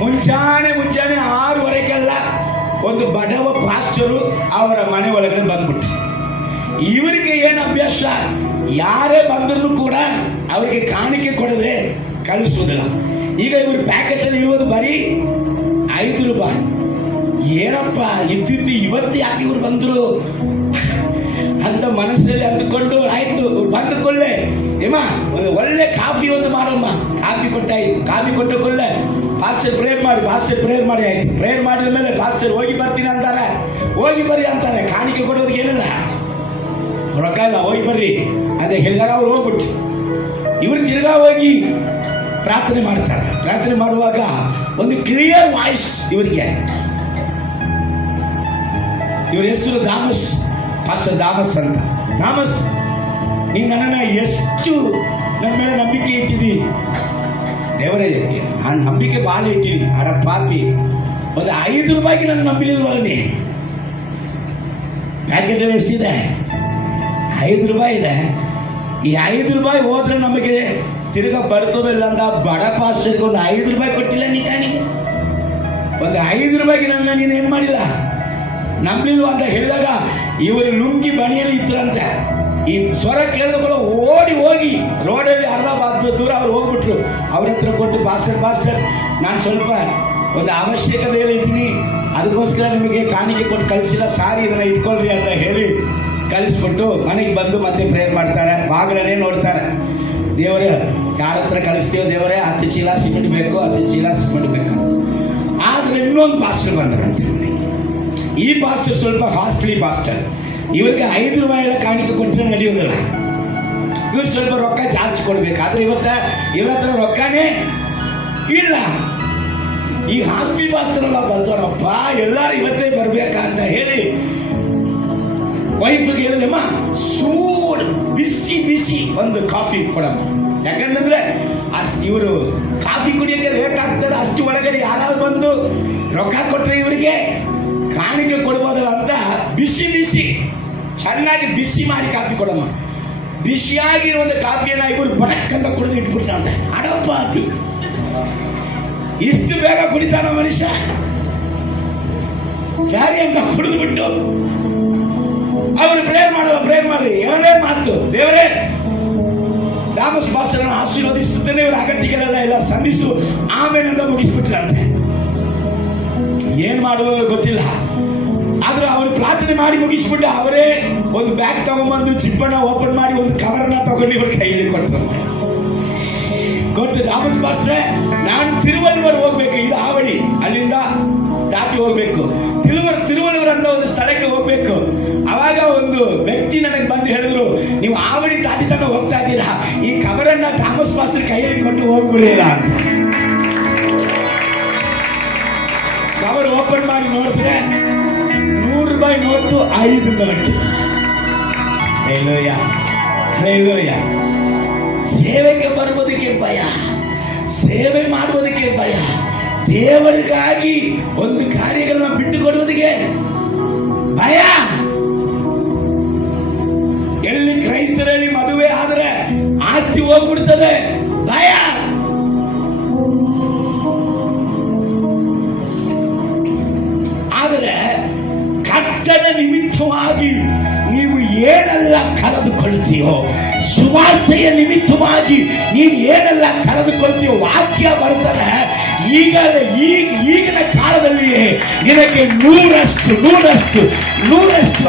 ಮುಂಜಾನೆ 6:30 ಒಂದು ಬಡವ ಪಾಸ್ಟರು ಅವರ ಮನೆ ಒಳಗಡೆ ಬಂದ್ಬಿಟ್ಟು, ಇವರಿಗೆ ಏನು ಅಭ್ಯಾಸ, ಯಾರೇ ಬಂದರೂ ಕೂಡ ಅವರಿಗೆ ಕಾಣಿಕೆ ಕೊಡದೆ ಕಳಿಸುವುದಿಲ್ಲ. ಈಗ ಇವರು ಪ್ಯಾಕೆಟಲ್ಲಿ ಇರುವುದು ಬರೀ 5 ರೂಪಾಯಿ. ಏನಪ್ಪ ಇದ್ದಿದ್ದು ಇವತ್ತು ಯಾಕೆ ಇವರು ಬಂದರು ಅಂತ ಮನಸ್ಸಲ್ಲಿ ಅಂದುಕೊಂಡು, ಆಯ್ತು ಬಂದ ಕೊಳ್ಳೆ ಏಮ ಒಂದು ಒಳ್ಳೆ ಕಾಫಿ ಒಂದು ಮಾಡಮ್ಮ, ಕಾಫಿ ಕೊಟ್ಟಾಯ್ತು. ಕಾಫಿ ಕೊಟ್ಟ ಕೊಳ್ಳೆ ಪಾಸ್ಟರ್ ಪ್ರೇಯರ್ ಮಾಡಿ ಆಯ್ತು. ಪ್ರೇಯರ್ ಮಾಡಿದ ಮೇಲೆ ಪಾಸ್ಟರ್ ಹೋಗಿ ಬರ್ತೀನಿ ಅಂತಾರೆ, ಹೋಗಿ ಬರ್ರಿ ಅಂತಾರೆ. ಕಾಣಿಕೆ ಕೊಡೋದಕ್ಕೆ ಏನಿಲ್ಲ, ರೊಕ್ಕ ಇಲ್ಲ, ಹೋಗಿ ಬರ್ರಿ ಅಂತ ಹೇಳಿದಾಗ ಅವ್ರು ಹೋಗ್ಬಿಟ್ಟು ಇವರು ತಿರ್ಗಾ ಹೋಗಿ ಪ್ರಾರ್ಥನೆ ಮಾಡ್ತಾರೆ. ಪ್ರಾರ್ಥನೆ ಮಾಡುವಾಗ ಒಂದು ಕ್ಲಿಯರ್ ವಾಯ್ಸ್ ಇವರಿಗೆ. ಇವರ ಹೆಸರು ಥಾಮಸ್, ಪಾಸ್ಟರ್ ಥಾಮಸ್ ಅಂತ. ಥಾಮಸ್, ನೀನು ನನ್ನನ್ನು ಎಷ್ಟು ನನ್ನ ಮೇಲೆ ನಂಬಿಕೆ ಇಟ್ಟಿದಿ ದೇವರೇ, ನಾನು ನಂಬಿಕೆ ಭಾಳ ಇಟ್ಟಿನಿ. ಅಡ ಪಾಪಿ, ಒಂದು 5 ರೂಪಾಯಿಗೆ ನನ್ನ ನಂಬಿಲಿಲ್ವಲ್ಲ ನೀ. ಪ್ಯಾಕೆಟಲ್ಲಿ ಎಷ್ಟಿದೆ? 5 ರೂಪಾಯಿ ಇದೆ. ಈ 5 ರೂಪಾಯಿ ಹೋದ್ರೆ ನಮಗೆ ತಿರ್ಗಾ ಬರ್ತದಿಲ್ಲ ಅಂತ ಬಡ ಪಾಸ್ಟರ್ಗೆ ಒಂದು 5 ರೂಪಾಯಿ ಕೊಟ್ಟಿಲ್ಲ ನೀ ಕಾಣಿಗೆ. ಒಂದು 5 ರೂಪಾಯಿಗೆ ನನ್ನ ನೀನು ಏನು ಮಾಡಿಲ್ಲ, ನಂಬಲಿಲ್ವ ಅಂತ ಹೇಳಿದಾಗ ಇವರು ಲುಂಗಿ ಬಣಿಯಲ್ಲಿ ಇದ್ದರಂತೆ. ಈ ಸ್ವರ ಕೇಳಿದ ಓಡಿ ಹೋಗಿ ರೋಡಲ್ಲಿ ಅರ್ಧ ದೂರ ಅವ್ರು ಹೋಗ್ಬಿಟ್ರು. ಅವ್ರ ಹತ್ರ ಕೊಟ್ಟು, ಪಾಸ್ಟರ್ ನಾನು ಸ್ವಲ್ಪ ಒಂದು ಅವಶ್ಯಕತೆಯಲ್ಲಿ ಇದ್ದೀನಿ, ಅದಕ್ಕೋಸ್ಕರ ನಿಮಗೆ ಕಾಣಿಕೆ ಕೊಟ್ಟು ಕಳಿಸಿಲ್ಲ, ಸಾರಿ ಇದನ್ನು ಇಟ್ಕೊಳ್ರಿ ಅಂತ ಹೇಳಿ ಕಳಿಸ್ಬಿಟ್ಟು ಮನೆಗೆ ಬಂದು ಮತ್ತೆ ಪ್ರೇಯರ್ ಮಾಡ್ತಾರೆ. ಬಾಗಿಲನ್ನೇ ನೋಡ್ತಾರೆ. ದೇವರೇ ಯಾರ ಹತ್ರ ಕಳಿಸ್ತೀವೋ ದೇವರೇ, 10 ಚೀಲ ಸಿಮೆಂಟ್ ಬೇಕು, 10 ಚೀಲ ಸಿಮೆಂಟ್ ಬೇಕು. ಆದರೆ ಇನ್ನೊಂದು ಪಾಸ್ಟರ್ ಬಂದರಂತೆ ಮನೆಗೆ. ಈ ಪಾಸ್ಟರ್ ಸ್ವಲ್ಪ ಕಾಸ್ಟ್ಲಿ ಪಾಸ್ಟರ್. ಇವರಿಗೆ 5 ರೂಪಾಯಿ ಎಲ್ಲ ಕಾಣಿಕೆ ಕೊಟ್ಟರೆ ನಡೆಯೋದಿಲ್ಲ. ಇವ್ರು ಸ್ವಲ್ಪ ರೊಕ್ಕ ಜಾಸ್ತಿ ಕೊಡ್ಬೇಕು. ಆದರೆ ಇವ್ರ ಹತ್ರ ರೊಕ್ಕನೇ ಇಲ್ಲ. ಈ ಹಾಸ್ಟೆಲ್ ಪಾಸ್ಟರ್ ಎಲ್ಲ ಬರ್ತಾರಪ್ಪ, ಎಲ್ಲರೂ ಇವತ್ತೇ ಬರ್ಬೇಕಂತ ಹೇಳಿ ವೈಫ್ಗೆ ಹೇಳಿದಮ್ಮ, ಸೂಡ್ ಬಿಸಿ ಒಂದು ಕಾಫಿ ಕೊಡಮ್ಮ. ಯಾಕಂತಂದ್ರೆ ಇವರು ಕಾಫಿ ಕುಡಿಯೋಕ್ಕೆ ಲೇಟ್ ಆಗ್ತದೆ, ಅಷ್ಟು ಒಳಗಡೆ ಯಾರಾದ್ರು ಬಂದು ರೊಕ್ಕ ಕೊಟ್ಟರೆ ಇವರಿಗೆ ಕಾಣಿಕೆ ಕೊಡ್ಬೋದಲ್ಲ ಅಂತ ಬಿಸಿ ಚೆನ್ನಾಗಿ ಬಿಸಿ ಮಾಡಿ ಕಾಫಿ ಕೊಡಮ್ಮ. ಬಿಸಿಯಾಗಿರೋ ಒಂದು ಕಾಫಿಯನ್ನು ಇವರು ಬರಕ್ಕಂತ ಕುಡಿದು ಇಟ್ಬಿಟ್ರಂತೆ. ಅಡಪ್ಪ ಅಪ್ಪಿ, ಇಷ್ಟು ಬೇಗ ಕುಡಿತಾನ ಮನುಷ್ಯ? ಸರಿ ಅಂತ ಕುಡಿದ್ಬಿಟ್ಟು ಅವರು ಪ್ರೇಯರ್ ಮಾಡಿ ಎರಡೇ ಮಾತು, ದೇವರೇ ಥಾಮಸ್ ಪಾಸ್ಟರನ್ನು ಆಶೀರ್ವದಿಸುತ್ತೇನೆ, ಇವರ ಅಗತ್ಯಗಳೆಲ್ಲ ಎಲ್ಲ ಸಂಧಿಸು, ಆಮೇಲೆ ಮುಗಿಸ್ಬಿಟ್ರಂತೆ. ಏನ್ ಮಾಡುವುದು ಗೊತ್ತಿಲ್ಲ. ಆದ್ರೆ ಅವರು ಪ್ರಾರ್ಥನೆ ಮಾಡಿ ಮುಗಿಸ್ಬಿಟ್ಟು ಅವರೇ ಒಂದು ಬ್ಯಾಗ್ ತಗೊಂಡ್ಬಂದು ಜಿಪ್ಪನ್ನ ಓಪನ್ ಮಾಡಿ ಒಂದು ಕವರ್ನ ತಗೊಂಡು ಇವ್ರ ಕೈಯಲ್ಲಿ ಕೊಡ್ತಾರೆ. ಕೊಟ್ಟು, ಥಾಮಸ್ ಪಾಸ್ಟ್ರೆ, ನಾನು ತಿರುವಲ್ಲೂರು ಹೋಗ್ಬೇಕು, ಇದು ಆವಡಿ, ಅಲ್ಲಿಂದ ದಾಟಿ ಹೋಗ್ಬೇಕು, ತಿರುವಲ್ಲೂರು ಅಂತ ಒಂದು ಸ್ಥಳಕ್ಕೆ ಹೋಗ್ಬೇಕು. ಅವಾಗ ಒಂದು ವ್ಯಕ್ತಿ ನನಗೆ ಬಂದು ಹೇಳಿದ್ರು, ನೀವು ಆವಡಿ ದಾಟಿ ತನಕ ಹೋಗ್ತಾ ಇದ್ದೀರಾ, ಈ ಕವರನ್ನ ಥಾಮಸ್ ಪಾಸ್ಟರ್ ಕೈಯಲ್ಲಿ ಕೊಟ್ಟು ಹೋಗ್ಬಿಡಿಲ್ಲ ಅಂತ. ಕವರ್ ಓಪನ್ ಮಾಡಿ ನೋಡಿದ್ರೆ 100 ರೂಪಾಯಿ ನೋಟು, 5 ನೋಟು. ಹಲ್ಲೆಲೂಯಾ. ಸೇವೆಗೆ ಬರುವುದಕ್ಕೆ ಭಯ, ಸೇವೆ ಮಾಡುವುದಕ್ಕೆ ಭಯ, ದೇವರಿಗಾಗಿ ಒಂದು ಕಾರ್ಯಗಳನ್ನ ಬಿಟ್ಟುಕೊಡುವುದಕ್ಕೆ ಭಯ. ಎಲ್ಲಿ ಕ್ರೈಸ್ತರಲ್ಲಿ ಮದುವೆ ಆದರೆ ಆಸ್ತಿ ಹೋಗ್ಬಿಡ್ತದೆ, ಭಯ. ಆದರೆ ಕರ್ತನ ನಿಮಿತ್ತವಾಗಿ ನೀವು ಏನೆಲ್ಲ ಕಳೆದುಕೊಳ್ತೀಯೋ, ಸುವಾರ್ತೆಯ ನಿಮಿತ್ತವಾಗಿ ನೀವು ಏನೆಲ್ಲ ಕಳೆದುಕೊಳ್ತೀಯೋ, ವಾಕ್ಯ ಬರ್ತದೆ. ಈಗಿನ ಕಾಲದಲ್ಲಿಯೇ ನಿನಗೆ 100%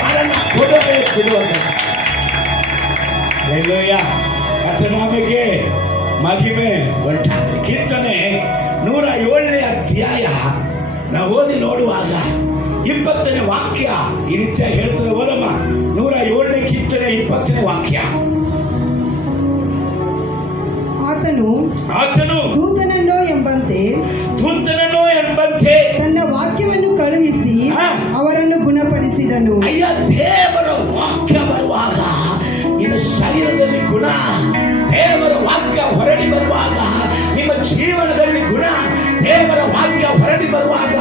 ಅದನ್ನು ಕೊಡಲೇ ಬಿಡುವುದು. ಕರ್ತನಾಮಕ್ಕೆ ಮಹಿಮೆ ಉಂಟಾಗಲಿ. ಕೀರ್ತನೆ 107ನೇ ಅಧ್ಯಾಯ ನಾವು ಓದಿ ನೋಡುವಾಗ 20ನೇ ವಾಕ್ಯ ಈ ರೀತಿಯ ಹೇಳ್ತದೆ. ಓದಮ್ಮ, 107ನೇ ಕೀರ್ತನೆ 20ನೇ ವಾಕ್ಯ. ಆತನು ದೂತನನ್ನೋ ಎಂಬಂತೆ ತನ್ನ ವಾಕ್ಯವನ್ನು ಕಳುಹಿಸಿ ಅವರನ್ನು ಗುಣಪಡಿಸಿದನು. ಅಯ್ಯ, ದೇವರ ವಾಕ್ಯ ಬರುವಾಗ ನಿನ್ನ ಶರೀರದಲ್ಲಿ ಗುಣ, ದೇವರ ವಾಕ್ಯ ಹೊರಡಿ ಬರುವಾಗ ನಿಮ್ಮ ಜೀವನದಲ್ಲಿ ಗುಣ, ವಾಕ್ಯ ಹೊರಡಿ ಬರುವಾಗ,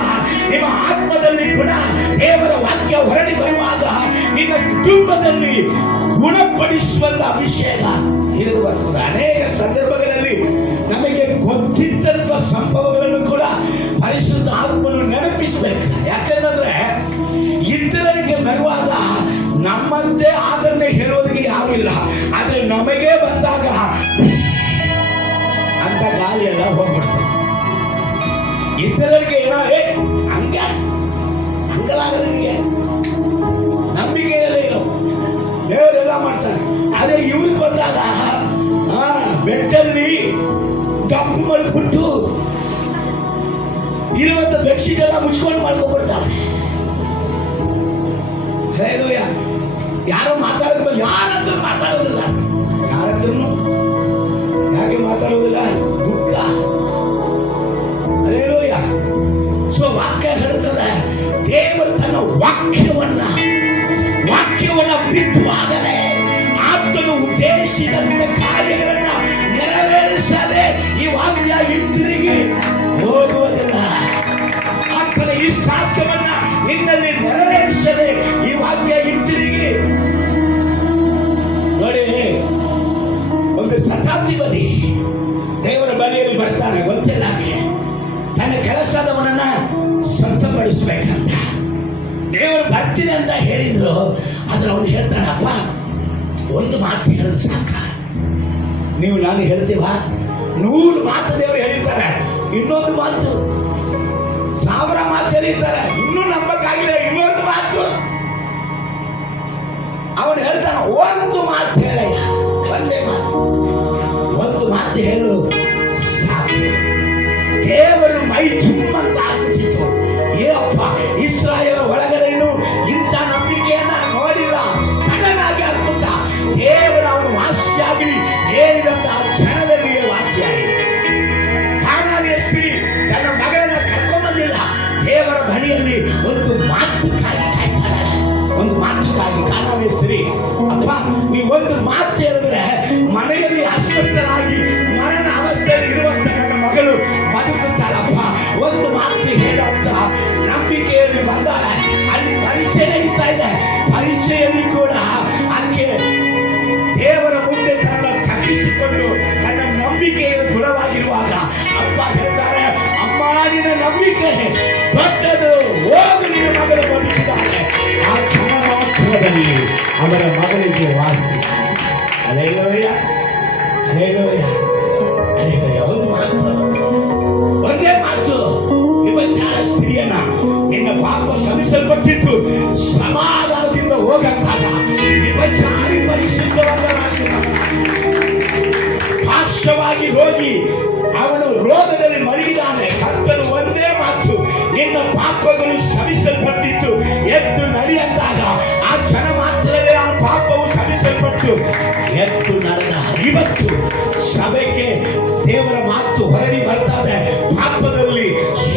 ನಿಮ್ಮ ಆತ್ಮದಲ್ಲಿ ಗುಣ, ದೇವರ ವಾಕ್ಯ ಹೊರಡಿ ಬರುವಾಗ ನಿನ್ನ ಕುಟುಂಬದಲ್ಲಿ ಗುಣಪಡಿಸುವಂತ ಅಭಿಷೇಕ ಇಳಿದು ಬರ್ತದೆ. ಅನೇಕ ಸಂದರ್ಭಗಳಲ್ಲಿ ನಮಗೆ ಗೊತ್ತಿದ್ದಂತ ಸಂಭವಗಳನ್ನು ಕೂಡ ಪರಿಶುದ್ಧ ಆತ್ಮನು ನೆನಪಿಸಬೇಕು. ಯಾಕಂದ್ರೆ ಇತರರಿಗೆ ಬರುವಾಗ ನಮ್ಮಂತೆ ಆದರಣೆ ಹೇಳೋದಕ್ಕೆ ಯಾರು ಇಲ್ಲ, ಆದ್ರೆ ನಮಗೆ ಬಂದಾಗ ಅಂತ ಗಾಳಿ ಎಲ್ಲ ಹೋಗ್ಬಿಡ್ತದೆ. ಇತರರಿಗೆ ಏನೋ ಹಂಗಲಾಗಲಿಗೆ ನಂಬಿಕೆ ಇಲ್ಲ, ದೇವರೆಲ್ಲ ಮಾಡ್ತಾರೆ. ಅದೇ ಇವ್ರಿಗೆ ಬಂದಾಗ ಬೆಟ್ಟಲ್ಲಿ ಕಪ್ಪು ಮಲ್ಕೊಟ್ಟು ಇರುವಂತ ಬೆಡ್ಶೀಟ್ ಎಲ್ಲ ಮುಚ್ಕೊಂಡು ಮಲ್ಕೊಂಡ್ಬಿಡ್ತಾರೆ. ಯಾರೋ ಮಾತಾಡೋದಿಲ್ಲ, ಯಾರತ್ರ ಮಾತಾಡೋದಿಲ್ಲ, ಯಾರತ್ರನು ಯಾಕೆ ಮಾತಾಡೋದಿಲ್ಲ? ದುಃಖ. ಅಲ್ಲೇಲೂಯ. ಸೊ ವಾಕ್ಯ ಹೇಳ್ತದೆ, ದೇವರು ತನ್ನ ವಾಕ್ಯವನ್ನ ಬಿತ್ತುವಾಗಲೇ ಆತನು ಉದ್ದೇಶಿಸಿದಂತ ಕಾರ್ಯಗಳನ್ನ ನೆರವೇರಿಸದೆ ಈ ವಾಕ್ಯ ಹಿಂತಿರುಗಿ ಹೋಗುವುದಿಲ್ಲ. ಆತನ ಇಷ್ಟಾರ್ಥವನ್ನ ನಿನ್ನಲ್ಲಿ ನೆರವೇರಿಸದೆ ಈ ವಾಕ್ಯ ಹಿಂತಿರುಗಿ ನೋಡಿ. ಒಂದು ಶತಾಧಿಪತಿ ದೇವರ ಬಳಿಯಲ್ಲಿ ಬರ್ತಾನೆ, ಗೊತ್ತಿಲ್ಲ ತನ್ನ ಕೆಲಸದವನನ್ನ ಸ್ವಸ್ಥಪಡಿಸ್ಬೇಕಂತ. ದೇವರು ಬರ್ತೀನಿ ಅಂತ ಹೇಳಿದ್ರು, ಆದ್ರೆ ಅವನು ಹೇಳ್ತಾನೆ, ಅಪ್ಪ ಒಂದು ಮಾತು ಹೇಳಿದ್ರೆ ಸಾಕ, ನೀವು ನಾನು ಹೇಳ್ತೀವ 100 ಮಾತು ದೇವರು ಹೇಳಿರ್ತಾರೆ, ಇನ್ನೊಂದು ಮಾತು 1000 ಮಾತು ಹೇಳಿರ್ತಾರೆ, ಇನ್ನೂ ನಂಬಕ್ಕಾಗಿಲ್ಲ, ಇನ್ನೊಂದು ಮಾತು. ಅವನು ಹೇಳ್ತಾನೆ, ಒಂದು ಮಾತು ಹೇಳಯ್ಯ, ಒಂದೇ ಮಾತು, ಒಂದು ಮಾತು ಹೇಳು ಸಾಕು. ದೇವರು ಮೈ ತುಂಬಂತ ಆಗ್ಬಿಟ್ಟಿತ್ತು. ಏನಪ್ಪ, ಇಸ್ರಾಯೇಲ್ ಒಳಗಡೆನು ಇಂಥ ನಂಬಿಕೆಯನ್ನ ನೋಡಿಲ್ಲ. ಸಡನ್ ಆಗಿ ಅದ್ಭುತ, ದೇವರು ಅವನು ವಾಸಿಯಾಗಿ ಹೇಳಿದಂತ ಕ್ಷಣದಲ್ಲಿಯೇ ವಾಸಿಯಾಗಿ. ಕಾನಾನಿಯ ಸ್ತ್ರೀ ತನ್ನ ಮಗಳನ್ನ ಕರ್ಕೊಂಡ್ಬಂದಿಲ್ಲ, ದೇವರ ಬಳಿಯಲ್ಲಿ ಒಂದು ಮಾತುಕ್ಕಾಗಿ ಕಾಯ್ತಾಳೆ. ಒಂದು ಮಾತುಕ್ಕಾಗಿ ಕಾನಾನಿಯ ಸ್ತ್ರೀ, ಅಪ್ಪ ನೀವು ಒಂದು ಮಾತು ಹೇಳಿದ್ರೆ ಮನೆಯಲ್ಲಿ ಅಸ್ವಸ್ಥರಾಗಿ ಮರಣ ಅವಸ್ಥೆಯಲ್ಲಿ ಇರುವಂತ ನನ್ನ ಮಗಳು ಬದುಕುತ್ತಾಳಪ್ಪ, ಒಂದು ಮಾತು ಹೇಳಂತ ನಂಬಿಕೆಯಲ್ಲಿ ಬಂದಾಳೆ. ಅಲ್ಲಿ ಪರೀಕ್ಷೆ ನಡೀತಾ ಇದೆ. ಪರೀಕ್ಷೆಯಲ್ಲಿ ಕೂಡ ಆಕೆ ದೇವರ ಮುಂದೆ ತನ್ನ ತಗ್ಗಿಸಿಕೊಂಡು ತನ್ನ ನಂಬಿಕೆಯನ್ನು ದೃಢವಾಗಿರುವಾಗ ಅಪ್ಪ ಹೇಳ್ತಾರೆ, ಅಮ್ಮ ನಿನ್ನ ನಂಬಿಕೆ ದೊಡ್ಡದು, ಹೋಗು ನಿನ್ನ ಮಗಳು ಬದುಕಿದ್ದಾಳೆ. ಆ ಕ್ಷಣ ಮಾತ್ರದಲ್ಲಿ ಅವರ ಮಗಳಿಗೆ ವಾಸಿ. Alleluia, alleluia, alleluia. ಒಂದು ಮಾತು, ಒಂದೇ ಮಾತು, ವಿಭಚಾರ ಸ್ತ್ರೀಯನ್ನ ನಿನ್ನ ಪಾಪ ಶ್ರಮಿಸಲ್ಪಟ್ಟಿತ್ತು, ಸಮಾಧಾನದಿಂದ ಹೋಗಂತಾಗ ವಿಭಚಾರಿ ಪರಿಶುದ್ಧವಾದನಾಗಿ ಪಾರ್ಶ್ವವಾಗಿ ರೋಗಿ, ಅವನು ರೋಗದಲ್ಲಿ ಮಡಿದಾನೆ. ಕರ್ತನು ಒಂದೇ ಮಾತು, ನಿನ್ನ ಪಾಪಗಳು ಶ್ರಮಿಸಲ್ಪಟ್ಟಿತ್ತು, ಎದ್ದು ನಡೆಯಂದಾಗ ಆ ಕ್ಷಣ ಮಾತ್ರವೇ ಆ ಪಾಪವು ಶ್ರಮಿಸಲ್ಪಟ್ಟು ಎದ್ದು ನಡೆದ. ಇವತ್ತು ಸಭೆಗೆ ದೇವರ ಮಾತು ಹೊರಡಿ ಬರ್ತದೆ. ಪಾಪದಲ್ಲಿ,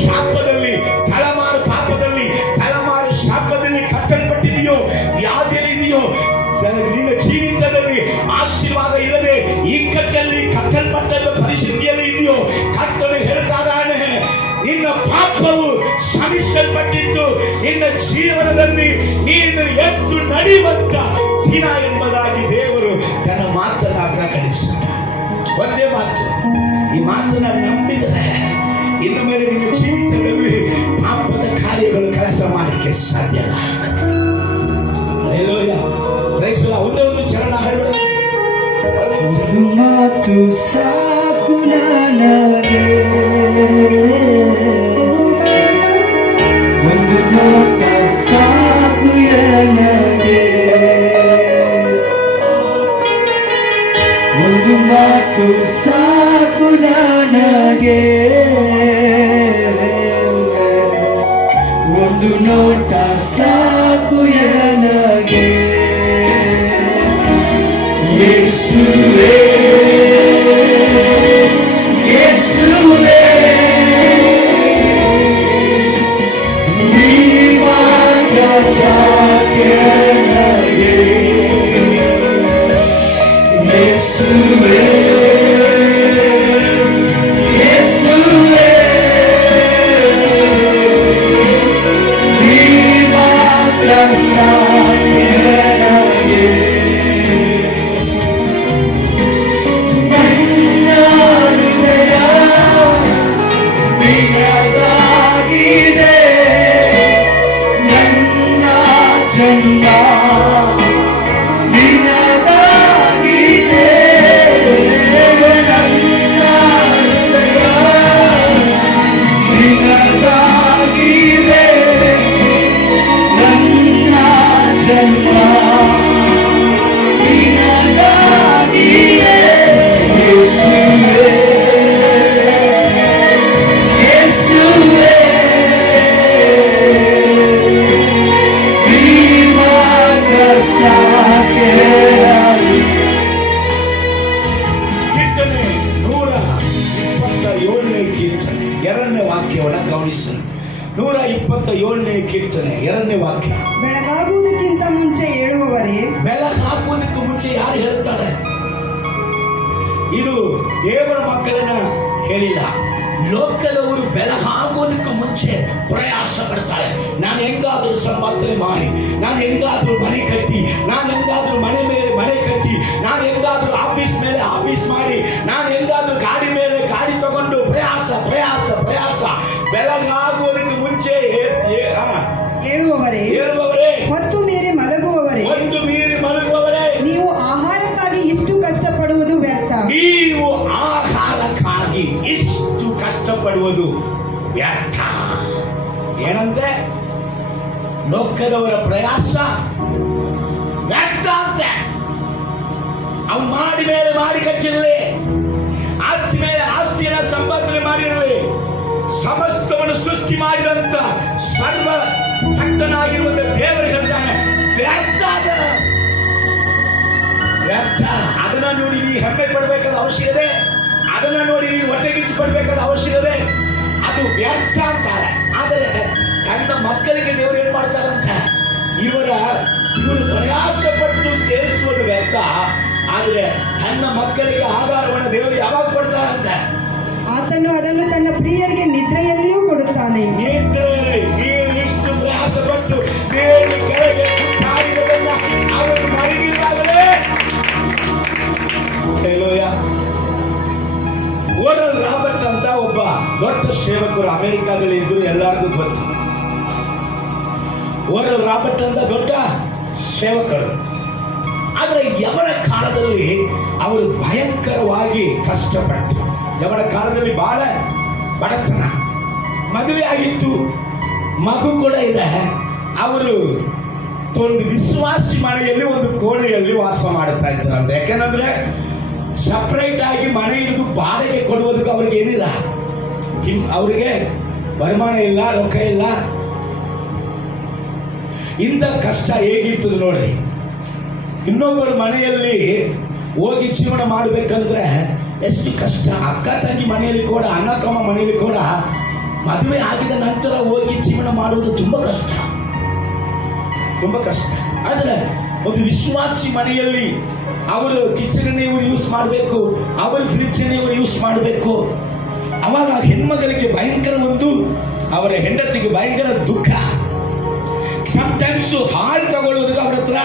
ಶಾಪದಲ್ಲಿ, ತಳಮಾರು ಪಾಪದಲ್ಲಿ, ತಳಮಾರು ಶಾಪದಲ್ಲಿ ಕಟ್ಟಲ್ಪಟ್ಟಿದೆಯೋ, ವ್ಯಾಧಿಯಲ್ಲಿದೆಯೋ, ನಿನ್ನ ಜೀವಿತದಲ್ಲಿ ಆಶೀರ್ವಾದ ಇಲ್ಲದೆ ಇಕ್ಕಟ್ಟಲ್ಲಿ ಕಟ್ಟಲ್ಪಟ್ಟದ ಪರಿಸ್ಥಿತಿಯಲ್ಲಿ ಇದೆಯೋ, ಕರ್ತನು ಹೇಳ್ತಾನೆ, ನಿನ್ನ ಪಾಪವು ಶ್ರಮಿಸಲ್ಪಟ್ಟಿದ್ದು, ನಿನ್ನ ಜೀವನದಲ್ಲಿ ನೀನು ಎದ್ದು ನಡೆಯುವಂತ ದಿನ ಎಂಬುದಾಗಿ ದೇವರು ತನ್ನ ಮಾತನ್ನ ಪ್ರಕಟಿಸುತ್ತಾನೆ. ಒಂದೇ ಮಾತು, ಈ ಮಾತನ್ನ ನಂಬಿದರೆ ಇನ್ನು ಮೇಲೆ ನಿನ್ನ ಜೀವಿತದಲ್ಲಿ ಪಾಪದ ಕಾರ್ಯಗಳು ಕೆಲಸ ಮಾಡಲಿಕ್ಕೆ ಸಾಧ್ಯ ಇಲ್ಲ. ಒಂದೇ ಒಂದು ಚರಣ ಹೇಳಬೇಡ. ಒಂದು ಮಾತು ಸಾಕು ನನಗೆ, ಒಂದು ನೋಟ ಸಾಕು ನನಗೆ, ಒಂದು ಮಾತು ಸಾಕು ನನಗೆ, ಒಂದು ನೋಟ ಸಾಕು ನನಗೆ. ಯೇಸುವೇ, ಯೇಸುವೇ, ನೀ ಮಾತ್ರ ಸಾಕು ನನಗೆ. ಯೇಸುವೇ, ಯೇಸುವೇ, ಗಮನಿಸಿ. 127ನೇ ಕೀರ್ತನೆ 2ನೇ ವಾಕ್ಯ. ಬೆಳಗಾಗುವುದಕ್ಕಿಂತ ಮುಂಚೆ ಏಳುವವರೇ, ಬೆಳಗಾಗುವುದಕ್ಕೆ ಮುಂಚೆ ಯಾರು ಹೇಳ್ತಾರೆ? ಇದು ದೇವರ ಮಕ್ಕಳನ್ನ ಹೇಳಿಲ್ಲ, ಲೋಕದವರು ಬೆಳಗಾಗೋದಕ್ಕೆ ಮುಂಚೆ ಪ್ರಯಾಸ ಪಡ್ತಾರೆ. ನಾನು ಹೆಂಗಾದ್ರೂ ಸಂಪಾದನೆ ಮಾಡಿ, ನಾನು ಹೆಂಗಾದ್ರೂ ಮನೆ ಕಟ್ಟಿ, ನಾನು ಹೆಂಗಾದ್ರೂ ಮನೆ ಮೇಲೆ ಮನೆ ಕಟ್ಟಿ, ನಾನು ಹೆಂಗಾದ್ರೂ ಆಫೀಸ್ ಮೇಲೆ ಆಫೀಸ್ ಮಾಡಿ, ನಾನು ಹೆಂಗಾದ್ರೂ ಗಾಡಿ ಮೇಲೆ ಗಾಡಿ ತಗೊಂಡು ಪ್ರಯಾಸ ಪ್ರಯಾಸ ಪ್ರಯಾಸ. ಬೆಳಗಾಗುವುದಕ್ಕೆ ಮುಂಚೆ ಏಳುವವರೇ, ಹೊತ್ತು ಮೀರಿ ಮಲಗುವವರೇ, ಒಂದು ಮೀರಿ ಮಲಗುವವರೇ, ನೀವು ಆಹಾರಕ್ಕಾಗಿ ಇಷ್ಟು ಕಷ್ಟಪಡುವುದು ವ್ಯರ್ಥ. ನೀವು ಆಹಾರಕ್ಕಾಗಿ ಇಷ್ಟು ಕಷ್ಟಪಡುವುದು ವ್ಯರ್ಥ. ಏನಂತೆ? ಲೋಕದವರ ಪ್ರಯಾಸ ವ್ಯರ್ಥ ಅಂತೆ. ಅವು ಮಾಡಿ ಮೇಲೆ ಮಾಡಿ ಕಟ್ಟಿರಲಿ, ಆಸ್ತಿ ಮೇಲೆ ಆಸ್ತಿಯನ್ನು ಸಂಪಾದನೆ ಮಾಡಿರಲಿ, ಸಮಸ್ತವನ್ನು ಸೃಷ್ಟಿ ಮಾಡಿದಂತ ಸರ್ವ ಶಕ್ತನಾಗಿರುವಂತ ದೇವರು ಹೇಳ್ತಾನೆ ವ್ಯರ್ಥ. ವ್ಯರ್ಥ. ಅದನ್ನ ನೋಡಿ ನೀವು ಹೆಮ್ಮೆ ಪಡಬೇಕಾದ ಅವಶ್ಯಕತೆ, ಅದನ್ನ ನೋಡಿ ನೀವು ಹೊಟ್ಟೆಗಿಚ್ಚಿ ಪಡಬೇಕಾದ ಅವಶ್ಯಕತೆ. ಅದು ವ್ಯರ್ಥ ಅಂತಾರೆ. ಆದರೆ ತನ್ನ ಮಕ್ಕಳಿಗೆ ದೇವರು ಏನ್ ಮಾಡ್ತಾರಂತ? ಇವರು ಪ್ರಯಾಸ ಪಟ್ಟು ಸೇರಿಸುವುದು ವ್ಯರ್ಥ. ಆದರೆ ತನ್ನ ಮಕ್ಕಳಿಗೆ ಆಧಾರವನ್ನು ದೇವರು ಯಾವಾಗ ಕೊಡ್ತಾರಂತ? ಆತನು ಅದನ್ನು ತನ್ನ ಪ್ರಿಯರಿಗೆ ನಿದ್ರೆಯಲ್ಲಿಯೂ ಕೊಡುತ್ತಾನೆ. ನಿದ್ರೆಯಲ್ಲಿ ನೀವು ಇಷ್ಟು ಪ್ರಯಾಸ ಪಟ್ಟು ದೇವರು ಕೆಳಗೆ ಕುಟ್ಟಾಡಿರುವುದನ್ನ ಅವರು ಮರೆಯಿದ್ದಾಗಲೇ. ಓರಲ್ ರಾಬರ್ಟ್ ಅಂತ ಒಬ್ಬ ದೊಡ್ಡ ಸೇವಕರು ಅಮೆರಿಕಾದಲ್ಲಿ ಇದ್ರು, ಎಲ್ಲರಿಗೂ ಗೊತ್ತು. ಓರಲ್ ರಾಬರ್ಟ್ ಅಂತ ದೊಡ್ಡ ಸೇವಕರು. ಆದರೆ ಯವನ ಕಾಲದಲ್ಲಿ ಅವರು ಭಯಂಕರವಾಗಿ ಕಷ್ಟಪಟ್ಟರು. ಯವನ ಕಾಲದಲ್ಲಿ ಬಹಳ ಬಡತನ, ಮದುವೆ ಆಗಿತ್ತು, ಮಗು ಕೂಡ ಇದೆ. ಅವರು ಒಂದು ವಿಶ್ವಾಸಿ ಮನೆಯಲ್ಲಿ ಒಂದು ಕೋಣೆಯಲ್ಲಿ ವಾಸ ಮಾಡ್ತಾ ಇದ್ದಾರಂತೆ. ಯಾಕೆಂದ್ರೆ ಸಪ್ರೇಟ್ ಆಗಿ ಮನೆ ಇರೋದು ಬಾಡಿಗೆ ಕೊಡುವುದಕ್ಕೆ ಅವ್ರಿಗೆ ಏನಿಲ್ಲ, ಅವರಿಗೆ ವರಮಾನ ಇಲ್ಲ, ರೊಕ್ಕ ಇಲ್ಲ. ಇಂಥ ಕಷ್ಟ ಹೇಗಿತ್ತು ನೋಡ್ರಿ. ಇನ್ನೊಬ್ಬರ ಮನೆಯಲ್ಲಿ ಹೋಗಿ ಜೀವನ ಮಾಡಬೇಕಂದ್ರೆ ಎಷ್ಟು ಕಷ್ಟ. ಅಕ್ಕ ತಂಗಿ ಮನೆಯಲ್ಲಿ ಕೂಡ, ಅಣ್ಣ ತಮ್ಮ ಮನೆಯಲ್ಲಿ ಕೂಡ ಮದುವೆ ಆಗಿದ ನಂತರ ಹೋಗಿ ಜೀವನ ಮಾಡುವುದು ತುಂಬ ಕಷ್ಟ, ತುಂಬ ಕಷ್ಟ. ಆದರೆ ಒಂದು ವಿಶ್ವಾಸಿ ಮನೆಯಲ್ಲಿ ಅವರು ಕಿಚನ್ ಇವರು ಯೂಸ್ ಮಾಡಬೇಕು, ಅವರು ಫ್ರಿಡ್ಜ್ ಇವರು ಯೂಸ್ ಮಾಡಬೇಕು. ಅವಾಗ ಹೆಣ್ಮಗಳಿಗೆ ಭಯಂಕರ ಒಂದು, ಅವರ ಹೆಂಡತಿಗೆ ಭಯಂಕರ ದುಃಖ. ಸಮ್ಟೈಮ್ಸ್ ಹಾಲು ತಗೊಳ್ಳೋದಕ್ಕೆ ಅವ್ರ ಹತ್ರ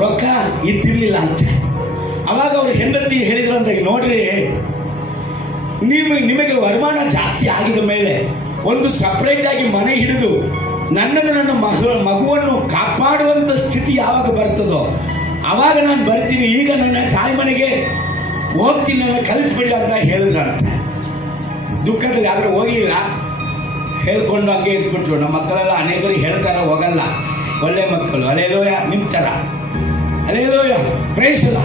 ರೊಕ್ಕ ಇದ್ದಿರ್ಲಿಲ್ಲ ಅಂತ. ಅವಾಗ ಅವ್ರ ಹೆಂಡತಿ ಹೇಳಿದ್ರಂತ, ನೋಡ್ರಿ, ನಿಮಗೆ ವರಮಾನ ಜಾಸ್ತಿ ಆಗಿದ ಮೇಲೆ ಒಂದು ಸಪ್ರೇಟ್ ಆಗಿ ಮನೆ ಹಿಡಿದು ನನ್ನನ್ನು ನನ್ನ ಮಗುವನ್ನು ಕಾಪಾಡುವಂಥ ಸ್ಥಿತಿ ಯಾವಾಗ ಬರ್ತದೋ ಅವಾಗ ನಾನು ಬರ್ತೀನಿ. ಈಗ ನನ್ನ ತಾಯಿ ಮನೆಗೆ ಹೋಗ್ತೀನಿ, ನನ್ನ ಕಲಿಸ್ಬಿಡಿ ಅಂತ ಹೇಳಿದ್ರಂತ. ದುಃಖದಲ್ಲಿ ಆದರೂ ಹೋಗಲಿಲ್ಲ, ಹೇಳ್ಕೊಂಡು ಹಂಗೆ ಇದ್ಬಿಟ್ರು. ನಮ್ಮ ಮಕ್ಕಳೆಲ್ಲ ಅನೇಕರಿಗೆ ಹೇಳ್ತಾರೆ, ಹೋಗಲ್ಲ, ಒಳ್ಳೆ ಮಕ್ಕಳು, ಅಲ್ಲೇಲೋಯ, ನಿಂತರ ಅಲ್ಲೇಲೋಯ, ಪ್ರೈಸಲ್ಲ.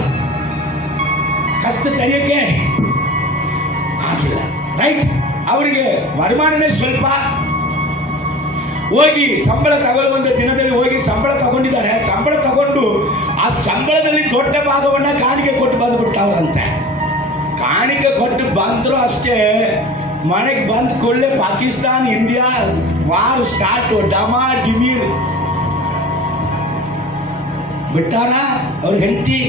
ಕಷ್ಟ ತಡೆಯೋಕ್ಕೆ ಆಗಿಲ್ಲ, ರೈಟ್? ಅವರಿಗೆ ವರಮಾನನೇ ಸ್ವಲ್ಪ. ಹೋಗಿ ಸಂಬಳ ತಗೊಳ್ಳುವಂಥ ದಿನದಲ್ಲಿ ಹೋಗಿ ಸಂಬಳ ತಗೊಂಡಿದ್ದಾರೆ. ಸಂಬಳ ತಗೊಂಡು ಆ ಸಂಬಳದಲ್ಲಿ ದೊಡ್ಡ ಭಾಗವನ್ನ ಕಾಣಿಕೆ ಕೊಟ್ಟು ಬಂದ್ಬಿಟ್ಟವ್ರಂತೆ. ಕಾಣಿಕೆ ಕೊಟ್ಟು ಬಂದ್ರು ಅಷ್ಟೇ, ಮನೆಗೆ ಬಂದ ಕೂಡಲೇ ಪಾಕಿಸ್ತಾನ್ ಇಂಡಿಯಾ ವಾರ್ ಸ್ಟಾರ್ಟ್, ಡಮಾರ್ ಡಿಮೀರ್ ಬಿಟ್ಟಾರ ಅವ್ರ ಹೆಂಡತಿ.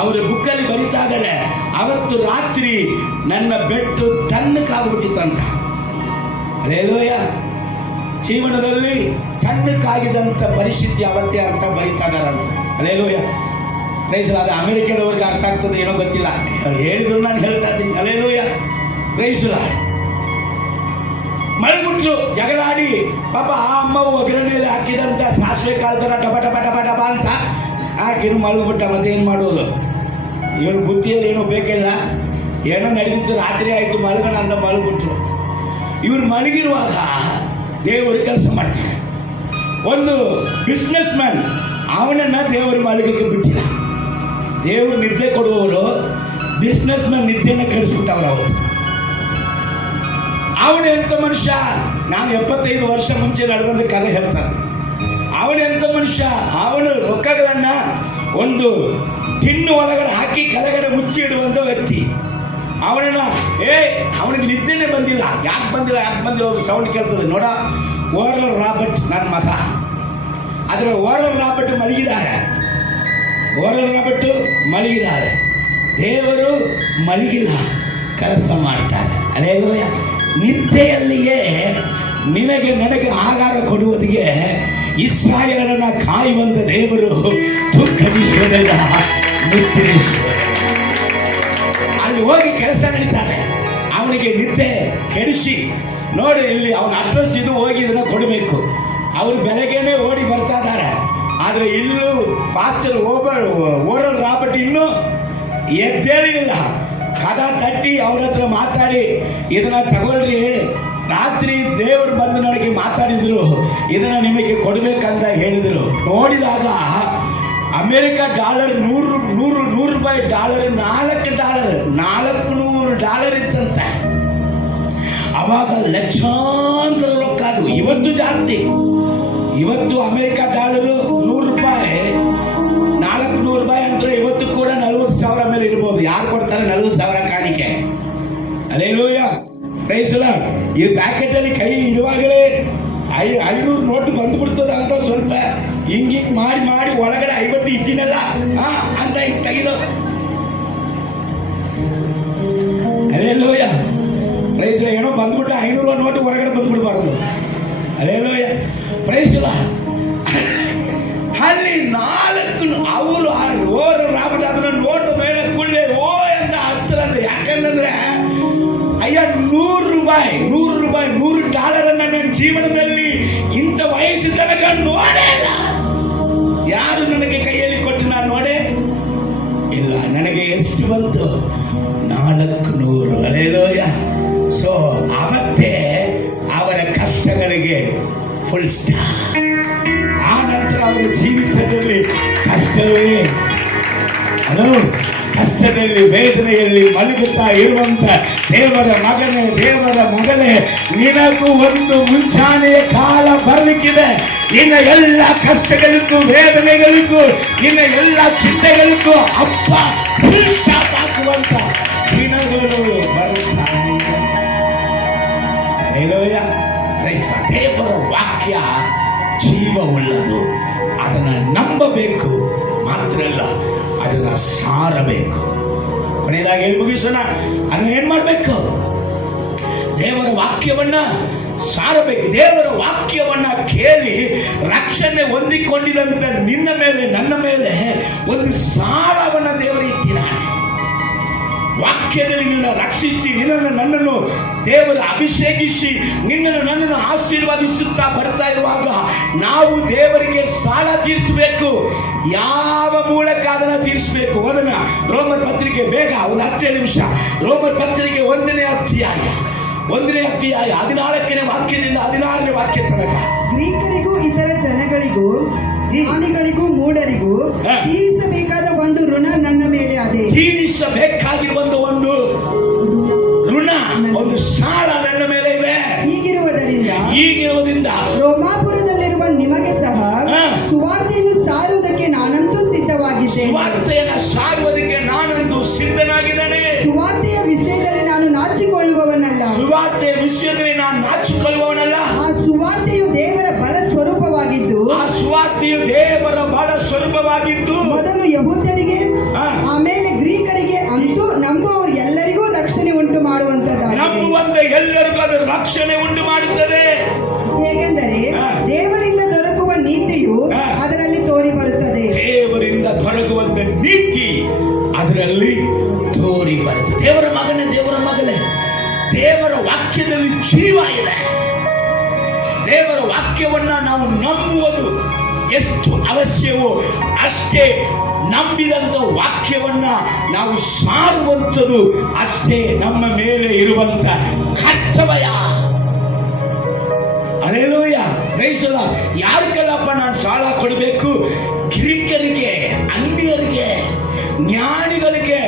ಅವರ ಬುಕ್ಕಲ್ಲಿ ಬರೀತಾ ಇದ್ದಾರೆ, ಅವತ್ತು ರಾತ್ರಿ ನನ್ನ ಬೆಟ್ಟು ತಣ್ಣಕ್ಕಾಗ್ಬಿಟ್ಟಿತ್ತಂತ. ಅಲ್ಲೇಲೋಯ, ಜೀವನದಲ್ಲಿ ತಣ್ಣಕ್ಕಾಗಿದಂಥ ಪರಿಸ್ಥಿತಿ ಅವತ್ತೇ ಅಂತ ಬರೀತಾ ಇದ್ದಾರಂತ. ಅಲ್ಲೇಲೋಯ, ಪ್ರೈಸ್. ಅದು ಅಮೆರಿಕದವ್ರಿಗೆ ಅರ್ಥ ಆಗ್ತದೆ ಏನೋ ಗೊತ್ತಿಲ್ಲ, ಅವ್ರು ಹೇಳಿದ್ರು ನಾನು ಹೇಳ್ತಾ ಇದ್ದೀನಿ. ಅಲ್ಲೇಲೋಯ, ಪ್ರೈಸ್. ಮಳೆಬಿಟ್ಲು, ಜಗಳಾಡಿ ಪಾಪ ಆ ಅಮ್ಮ ಒಗ್ಗರಣೆಯಲ್ಲಿ ಹಾಕಿದಂಥ ಸಾಸಿವೆ ಕಾಳು ಥರ ಟಪ ಟಪ ಟಪ ಟಪ ಅಂತ ಹಾಕಿನ್ನು ಮಲಗಿಬಿಟ್ಟ. ಮತ್ತೆ ಏನು ಮಾಡೋದು? ಇವನು ಬುದ್ಧಿಯಲ್ಲಿ ಏನೂ ಬೇಕಿಲ್ಲ, ಏನೋ ನಡೆದಿದ್ದು, ರಾತ್ರಿ ಆಯಿತು, ಮಲಗೋಣ ಅಂತ ಮಲಗಿಬಿಟ್ರು. ಇವ್ರು ಮಲಗಿರುವಾಗ ದೇವರು ಕೆಲಸ ಮಾಡ್ತಾರೆ. ಒಂದು ಬಿಸ್ನೆಸ್ ಮ್ಯಾನ್, ಅವನನ್ನು ದೇವರು ಮಲಗಕ್ಕೆ ಬಿಟ್ಟಿಲ್ಲ. ದೇವರು ನಿದ್ದೆ ಕೊಡುವವರು ಬಿಸ್ನೆಸ್ ಮ್ಯಾನ್ ನಿದ್ದೆಯನ್ನು ಕೆಡಿಸ್ಬಿಟ್ಟವ್ರು. ಅವತ್ತು ಅವನು ಎಂಥ ಮನುಷ್ಯ, ನಾನು 75 ವರ್ಷ ಮುಂಚೆ ನಡೆದಂಥ ಕಥೆ ಹೇಳ್ತಾನೆ. ಅವನೆಂಥ ಮನುಷ್ಯ, ಅವನು ರೊಕ್ಕಗಳನ್ನ ಒಂದು ಟಿನ್ನು ಒಳಗಡೆ ಹಾಕಿ ಕೆಳಗಡೆ ಮುಚ್ಚಿ ಇಡುವಂಥ ವ್ಯಕ್ತಿ. ಅವನನ್ನ ಅವನಿಗೆ ನಿದ್ದೆನೇ ಬಂದಿಲ್ಲ. ಯಾಕೆ ಬಂದಿಲ್ಲ ಒಂದು ಸೌಂಡ್ ಕೇಳ್ತದೆ ನೋಡ. ಓರಲ್ ರಾಬರ್ಟ್ ನನ್ನ ಮಗ, ಆದರೆ ಓರಲ್ ರಾಬರ್ಟ್ ಮಲಗಿದ್ದಾರೆ. ದೇವರು ಮಲಗಿಲ್ಲ, ಕೆಲಸ ಮಾಡ್ತಾರೆ. ಅಲ್ಲೇಲೂಯ. ನಿದ್ದೆಯಲ್ಲಿಯೇ ನಿನಗೆ ನನಗೆ ಆಹಾರ ಕೊಡುವುದಿಗೆ ಇಸ್ರಾಯೇಲರನ್ನ ಕಾಯುವಂತ ದೇವರು ದುಃಖಿಸುವುದಿಲ್ಲ, ನಿದ್ರಿಸುವುದಿಲ್ಲ. ಅಲ್ಲಿ ಹೋಗಿ ಕೆಲಸ ನಡೀತಾರೆ. ಅವನಿಗೆ ನಿದ್ದೆ ಕೆಡಿಸಿ ನೋಡಿ, ಇಲ್ಲಿ ಅವನ ಅಡ್ರೆಸ್ ಇದು, ಹೋಗಿ ಇದನ್ನ ಕೊಡಬೇಕು. ಅವರು ಬೆಳಗ್ಗೆನೆ ಓಡಿ ಬರ್ತಾ ಇದ್ದಾರೆ. ಆದರೆ ಇಲ್ಲೂ ಪಾಸ್ಟರ್ ಓರಲ್ ರಾಬರ್ಟ್ ಇನ್ನೂ ಎದ್ದೇಳಿಲ್ಲ. ಕದ ತಟ್ಟಿ ಅವ್ರ ಹತ್ರ ಮಾತಾಡಿ, ಇದನ್ನ ತಗೊಳ್ರಿ, ರಾತ್ರಿ ದೇವರು ಬಂದು ನನಗೆ ಮಾತಾಡಿದ್ರು, ಇದನ್ನ ನಿಮಗೆ ಕೊಡಬೇಕಂತ ಹೇಳಿದರು. ನೋಡಿದಾಗ ಅಮೆರಿಕ ಡಾಲರ್ $100 $400 ಇತ್ತಂತೆ. ಅವಾಗ ಲಕ್ಷಾಂತರ ರೊಕ್ಕ. ಅದು ಇವತ್ತು ಜಾಸ್ತಿ. ಇವತ್ತು ಅಮೆರಿಕ ಡಾಲರು $100 ಅಂದ್ರೆ ಇವತ್ತು ಕೂಡ 40,000 ಮೇಲೆ ಇರ್ಬೋದು. ಯಾರು ಕೊಡ್ತಾರೆ 40,000 ಕಾಣಿಕೆ? Hallelujah, praise the Lord. ಈ ಪ್ಯಾಕೆಟ್ ಅಲ್ಲಿ ಕೈ ಇರುವಾಗಲೇ 500 ನೋಟು ಬಂದ್ಬಿಡ್ತದ ಅಂತ ಸ್ವಲ್ಪ ಹಿಂಗೆ ಮಾಡಿ ಒಳಗಡೆ 50 ಇಟ್ಟಿನಲ್ಲ ಅಂತ ಹಿಂಗೆ ತೆಗೆದು. ಅಲ್ಲೇಲೂಯ, ಪ್ರೈಸ್ ಏನೋ ಬಂದ್ಬಿಟ್ರೆ 500 ನೋಟು ಹೊರಗಡೆ ಬಂದ್ಬಿಡ್ಬಾರ್ದು. Hallelujah, praise the lord. ಅಲ್ಲಿ 4 ಅವರು ಓರಲ್ ರಾಬರ್ಟ್ ಅದನ್ನು ನೋಡಿದ ಮೇಲೆ ಕೂಡಲೇ ಅಂತ ಹತ್ತಿರ. ಯಾಕೆಂದ್ರೆ ಅಯ್ಯ, $100 ನನ್ನ ಜೀವನದಲ್ಲಿ ಇಂಥ ವಯಸ್ಸು ತನಕ ನೋಡೇ ಇಲ್ಲ. ಯಾರು ನನಗೆ ಕೈಯಲ್ಲಿ ಕೊಟ್ಟು ನಾನು ನೋಡೇ ಇಲ್ಲ. ನನಗೆ ಎಷ್ಟು ಬಂತು? 400. ಅಲ್ಲೇಲೂಯ. ಸೊ ಅವತ್ತೇ ಅವರ ಕಷ್ಟಗಳಿಗೆ ಫುಲ್ ಸ್ಟಾಪ್. ಆ ನಂತರ ಅವರ ಜೀವಿತದಲ್ಲಿ ಕಷ್ಟವೇ, ಕಷ್ಟದಲ್ಲಿ ವೇದನೆಯಲ್ಲಿ ಮಲಗುತ್ತಾ ಇರುವಂತ ದೇವರ ಮಗಳೇ, ನಿನಗೂ ಒಂದು ಮುಂಚಾನೆಯ ಕಾಲ ಬರಲಿಕ್ಕಿದೆ. ನಿನ್ನ ಎಲ್ಲ ಕಷ್ಟಗಳಿಗೂ, ವೇದನೆಗಳಿಗೂ, ನಿನ್ನ ಎಲ್ಲ ಚಿಂತೆಗಳಿಗೂ ಅಪ್ಪ ಫುಲ್ ಸ್ಟಾಪ್ ಹಾಕುವಂತ ದಿನಗಳು ಬರುತ್ತಾ ಇದೆ. ಹಲ್ಲೆಲೂಯಾ. ದೇವರ ವಾಕ್ಯ ಜೀವವುಳ್ಳದು. ಅದನ್ನು ನಂಬಬೇಕು ಮಾತ್ರ ಅಲ್ಲ, ಅದನ್ನ ಸಾರಬೇಕು. ಕೊನೆಯದಾಗಿ ಹೇಳಿ ಮುಗಿಸೋಣ. ಅದನ್ನ ಏನ್ ಮಾಡ್ಬೇಕು? ದೇವರ ವಾಕ್ಯವನ್ನ ಸಾರಬೇಕು. ದೇವರ ವಾಕ್ಯವನ್ನ ಕೇಳಿ ರಕ್ಷಣೆ ಹೊಂದಿಕೊಂಡಿದಂತ ನಿನ್ನ ಮೇಲೆ, ನನ್ನ ಮೇಲೆ ಒಂದು ಸಾರವನ್ನ ದೇವರು ಇಟ್ಟಿದ್ದಾನೆ. ವಾಕ್ಯದಲ್ಲಿ ನಿನ್ನ ರಕ್ಷಿಸಿ, ನಿನ್ನನ್ನು ನನ್ನನ್ನು ದೇವರು ಅಭಿಷೇಕಿಸಿ, ನಿನ್ನನ್ನು ನನ್ನನ್ನು ಆಶೀರ್ವಾದಿಸುತ್ತಾ ಬರ್ತಾ ಇರುವಾಗ ನಾವು ದೇವರಿಗೆ ಸಾಲ ತೀರಿಸಬೇಕು. ಯಾವ ಮೂಲಕ ಅದನ್ನು ತೀರಿಸಬೇಕು? ಅದನ್ನ ರೋಮರ್ ಪತ್ರಿಕೆ, ಬೇಗ ಒಂದು 10 ನಿಮಿಷ. ರೋಮರ್ ಪತ್ರಿಕೆ 1ನೇ ಅಧ್ಯಾಯ 14ನೇ ವಾಕ್ಯದಿಂದ 16ನೇ ವಾಕ್ಯ ತನಕ. ಗ್ರೀಕರಿಗೂ ಇತರ ಜನಗಳಿಗೂ, ಜ್ಞಾನಿಗಳಿಗೂ ಮೂಢರಿಗೂ ತೀರಿಸಬೇಕಾದ ಒಂದು ಋಣ ನನ್ನ ಮೇಲೆ ಅದೇ. ತೀರಿಸಬೇಕಾಗಿರುವ ಒಂದು ಋಣ, ಒಂದು ಸಾಲ ನನ್ನ ಮೇಲೆ ಇದೆ. ಹೀಗಿರುವುದರಿಂದ ರೋಮಾಪುರದಲ್ಲಿರುವ ನಿಮಗೆ ಸಹ ಸುವಾರ್ತೆಯನ್ನು ಸಾರುವುದಕ್ಕೆ ನಾನಂತೂ ಸಿದ್ಧವಾಗಿದ್ದೇನೆ. ಸುವಾರ್ತೆಯನ್ನು ಸಾರುವುದಕ್ಕೆ ನಾನಂತೂ ಸಿದ್ಧನಾಗಿದ್ದೇನೆ. ಸುವಾರ್ತೆಯ ವಿಷಯದಲ್ಲಿ ನಾನು ನಾಚಿಕೊಳ್ಳುವವನಲ್ಲ. ಆ ಸುವಾರ್ತೆಯು ದೇವರ ಬಲ ಸ್ವರೂಪವಾಗಿದ್ದು, ಮೊದಲು ಯಹೂದ್ಯರಿಗೆ, ಆಮೇಲೆ ಗ್ರೀಕರಿಗೆ, ಅಂತೂ ನಂಬುವವರು ಎಲ್ಲರಿಗೂ ರಕ್ಷಣೆ ಉಂಟು ಮಾಡುವಂತದ್ದಾಗಿದೆ. ನಂಬುವಂತ ಎಲ್ಲರಿಗೂ ಅದು ರಕ್ಷಣೆ ಉಂಟು ಮಾಡುತ್ತದೆ. ಹೇಗೆಂದರೆ ದೇವರಿಂದ ದೊರಕುವ ನೀತಿಯು ಅದರಲ್ಲಿ ತೋರಿ ಬರುತ್ತದೆ. ದೇವರಿಂದ ದೊರಕುವಂತ ನೀತಿ ಅದರಲ್ಲಿ ತೋರಿ ಬರುತ್ತದೆ. ದೇವರ ಮಗನೇ, ದೇವರ ವಾಕ್ಯದಲ್ಲಿ ಜೀವ ಇದೆ. ದೇವರ ವಾಕ್ಯವನ್ನ ನಾವು ನಂಬುವುದು ಎಷ್ಟು ಅವಶ್ಯವೋ ಅಷ್ಟೇ, ನಂಬಿದಂತ ವಾಕ್ಯವನ್ನ ನಾವು ಸಾರುವಂಥದ್ದು ಅಷ್ಟೇ ನಮ್ಮ ಮೇಲೆ ಇರುವಂತ ಕರ್ತವ್ಯ. Hallelujah, praise the lord. ಯಾರಿಗೆಲ್ಲಪ್ಪ ನಾನು ಸಾಲ ಕೊಡಬೇಕು? ಗ್ರೀಕರಿಗೆ, ಅನ್ಯರಿಗೆ, ಜ್ಞಾನಿಗಳಿಗೆ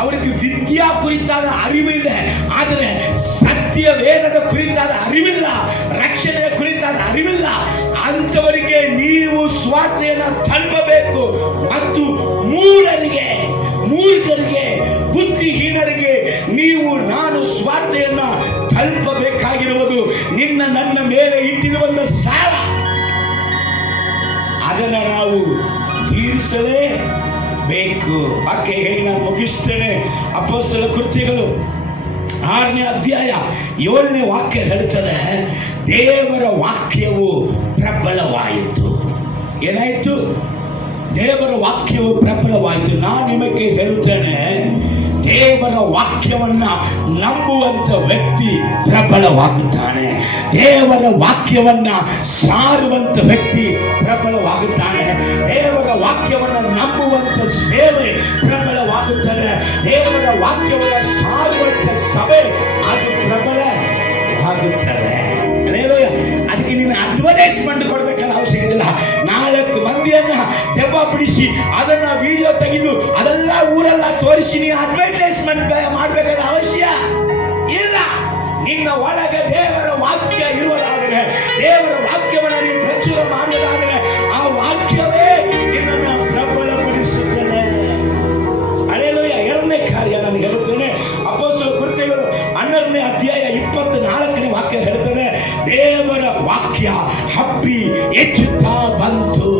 ಅವರಿಗೆ ವಿದ್ಯಾ ಕುರಿತಾದ ಅರಿವಿದೆ, ಆದರೆ ಸತ್ಯ ವೇದದ ಕುರಿತಾದ ಅರಿವಿಲ್ಲ, ರಕ್ಷಣೆಯ ಕುರಿತಾದ ಅರಿವಿಲ್ಲ. ಅಂಥವರಿಗೆ ನೀವು ಸ್ವಾರ್ಥೆಯನ್ನು ತಲುಪಬೇಕು. ಮತ್ತು ಮೂಢರಿಗೆ, ಬುದ್ಧಿಹೀನರಿಗೆ ತಲುಪಬೇಕಾಗಿರುವುದು ನಿನ್ನ ನನ್ನ ಮೇಲೆ ಇಟ್ಟಿರುವಂತ ಸಾಲ. ಅದನ್ನು ನಾವು ತೀರಿಸಲೇಬೇಕು. ವಾಕ್ಯ ಹೇಳಿ ನಾನು ಮುಗಿಸ್ತೇನೆ. ಅಪೊಸ್ತಲ ಕೃತ್ಯಗಳು 6ನೇ ಅಧ್ಯಾಯ 7ನೇ ವಾಕ್ಯ ಹೇಳ್ತದೆ, ದೇವರ ವಾಕ್ಯವು ಪ್ರಬಲವಾಯಿತು. ಏನಾಯಿತು? ದೇವರ ವಾಕ್ಯವು ಪ್ರಬಲವಾಯಿತು. ನಾನು ನಿಮಗೆ ಹೇಳುತ್ತೇನೆ, ದೇವರ ವಾಕ್ಯವನ್ನ ನಂಬುವಂತ ವ್ಯಕ್ತಿ ಪ್ರಬಲವಾಗುತ್ತಾನೆ. ದೇವರ ವಾಕ್ಯವನ್ನ ಸಾರುವಂತ ವ್ಯಕ್ತಿ ಪ್ರಬಲವಾಗುತ್ತಾನೆ. ದೇವರ ವಾಕ್ಯವನ್ನ ನಂಬುವಂತ ಸೇವೆ ಪ್ರಬಲವಾಗುತ್ತದೆ. ದೇವರ ವಾಕ್ಯವನ್ನ ಸಾರುವಂತ ಸಭೆ ಅದು ಪ್ರಬಲವಾಗುತ್ತದೆ. ಅದಕ್ಕೆ ನೀನು ಅಡ್ವರ್ಟೈಸ್ಮೆಂಟ್ ಕೊಡಬೇಕಾದ ಅವಶ್ಯಕತೆ ಇಲ್ಲ. 4 ಮಂದಿಯನ್ನ ದೆವ್ವ ಬಿಡಿಸಿ ಅದನ್ನ ವಿಡಿಯೋ ತೆಗೆದು ಅದೆಲ್ಲ ಊರೆಲ್ಲ ತೋರಿಸಿ ನೀನು ಅಡ್ವರ್ಟೈಸ್ಮೆಂಟ್ ಮಾಡಬೇಕಾದ ಅವಶ್ಯ ಇಲ್ಲ. ನಿನ್ನ ಒಳಗೆ ದೇವರ ವಾಕ್ಯ ಇರುವುದಾದರೆ, ದೇವರ ವಾಕ್ಯವನ್ನು ನೀನು ಪ್ರಚುರ ಮಾಡುವುದಾದರೆ, ಆ ವಾಕ್ಯವೇ ನಿನ್ನನ್ನು ಪ್ರಬಲಪಡಿಸುತ್ತದೆ. ಹಲ್ಲೆಲೂಯ. 2ನೇ ಕಾರ್ಯ ನಾನು ಹೇಳುತ್ತೇನೆ. ಅಪೊಸ್ತಲ ಕೃತ್ಯಗಳು 12ನೇ ಅಧ್ಯಾಯ 24ನೇ ವಾಕ್ಯ ಹೇಳ್ತದೆ, ದೇವರ ವಾಕ್ಯ ಹಬ್ಬಿ ಹೆಚ್ಚುತ್ತಾ ಬಂತು.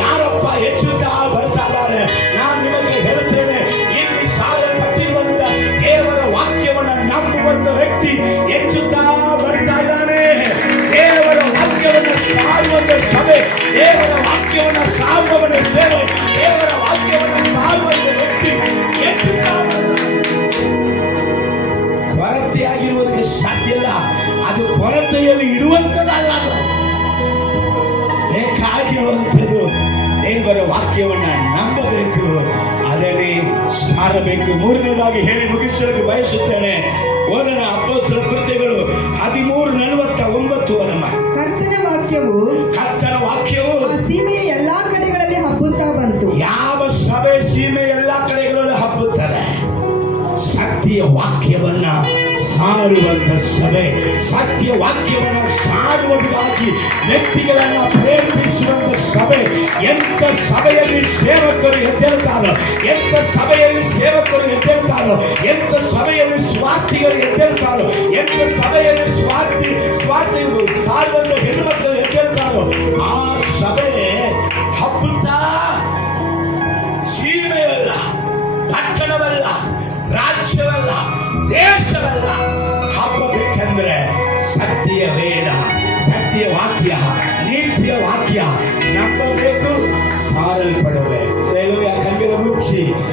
ಯಾರಪ್ಪ ಹೆಚ್ಚುತ್ತಾ ಬರ್ತಾ ಇದ್ದಾರೆ? ನಾನು ನಿಮಗೆ ಹೇಳುತ್ತೇನೆ, ಇಲ್ಲಿ ಸಾರಲ್ಪಟ್ಟಿರುವಂತ ದೇವರ ವಾಕ್ಯವನ್ನು ನಂಬುವಂತ ವ್ಯಕ್ತಿ ಹೆಚ್ಚುತ್ತಾ ಬರ್ತಾ ಇದ್ದಾನೆ. ದೇವರ ವಾಕ್ಯವನ್ನು ಸಾರುವಂತ ಸಭೆ, ದೇವರ ವಾಕ್ಯವನ್ನು ಸಾರುವವನ ಸೇವೆ, ದೇವರ ವಾಕ್ಯವನ್ನು ಸಾರುವಂತ ವ್ಯಕ್ತಿ ಹೆಚ್ಚುತ್ತಾ ಬರ್ತಾನೆ. ಕೊರತೆಯಾಗಿರುವುದಕ್ಕೆ ಸಾಧ್ಯ ಇಲ್ಲ. ಅದು ಕೊರತೆಯಲ್ಲಿ ಇಡುವಂಥದ್ದಲ್ಲ. ಅದು ಬೇಕಾಗಿರುವಂಥದ್ದು ದೇವರ ವಾಕ್ಯವನ್ನ ನಂಬಬೇಕು, ಅದನ್ನೇ ಸಾರಬೇಕು. 3ನೇದಾಗಿ ಹೇಳಿ ಮುಗಿಸಲಿಕ್ಕೆ ಬಯಸುತ್ತೇನೆ. ಓದನ ಅಪೊಸ್ತಲ ಕೃತ್ಯಗಳು 13:49 ಓದಮ್ಮ. ಕರ್ತನ ವಾಕ್ಯವು ಆ ಸೀಮೆಯ ಎಲ್ಲಾ ಕಡೆಗಳಲ್ಲಿ ಹಬ್ಬುತ್ತಾ ಬಂತು. ಯಾವ ಸಭೆ ಸೀಮೆ ಎಲ್ಲಾ ಕಡೆಗಳಲ್ಲಿ ಹಬ್ಬುತ್ತದೆ? ಸತ್ಯ ವಾಕ್ಯವನ್ನ ಸಾರುವಂತ ಸಭೆ, ಸತ್ಯ ವಾಕ್ಯವನ್ನ ಸಾರುವುದಕ್ಕಾಗಿ ವ್ಯಕ್ತಿಗಳನ್ನ ಪ್ರೇರೇಪಿಸುವಂತ ಸಭೆ. ಎಂತ ಸಭೆಯಲ್ಲಿ ಸೇವಕರು ಎದ್ದೇಳ್ತಾರೋ, ಎಂತ ಸಭೆಯಲ್ಲಿ ಸೇವಕರು ಎದ್ದೇಳ್ತಾರೋ, ಎಂತ ಸಭೆಯಲ್ಲಿ ಸ್ವಾರ್ಥಿಗಳು ಎದ್ದೇಳ್ತಾರೋ, ಎಂತ ಸಭೆಯಲ್ಲಿ ಸ್ವಾರ್ಥಿ ಸಾರುವಂತ ಹೆಣ್ಣುಮಕ್ಕಳು ಎದ್ದೇಳ್ತಾರೋ, ಆ ಸಭೆ ಹಬ್ಬುತ್ತಾ ಸೀಮೆಯಲ್ಲ, ಪಟ್ಟಣವಲ್ಲ, ರಾಜ್ಯವಲ್ಲ, ದೇಶವಲ್ಲ, ಹಬ್ಬಬೇಕೆಂದ್ರೆ ಸತ್ಯ ವೇದ, ಸತ್ಯ ವಾಕ್ಯ, ನೀತಿಯ ವಾಕ್ಯ ನಂಬಬೇಕು, ಸಾರಲ್ಪಡಬೇಕು. ಕಣ್ಣಿನ ಮುಚ್ಚಿ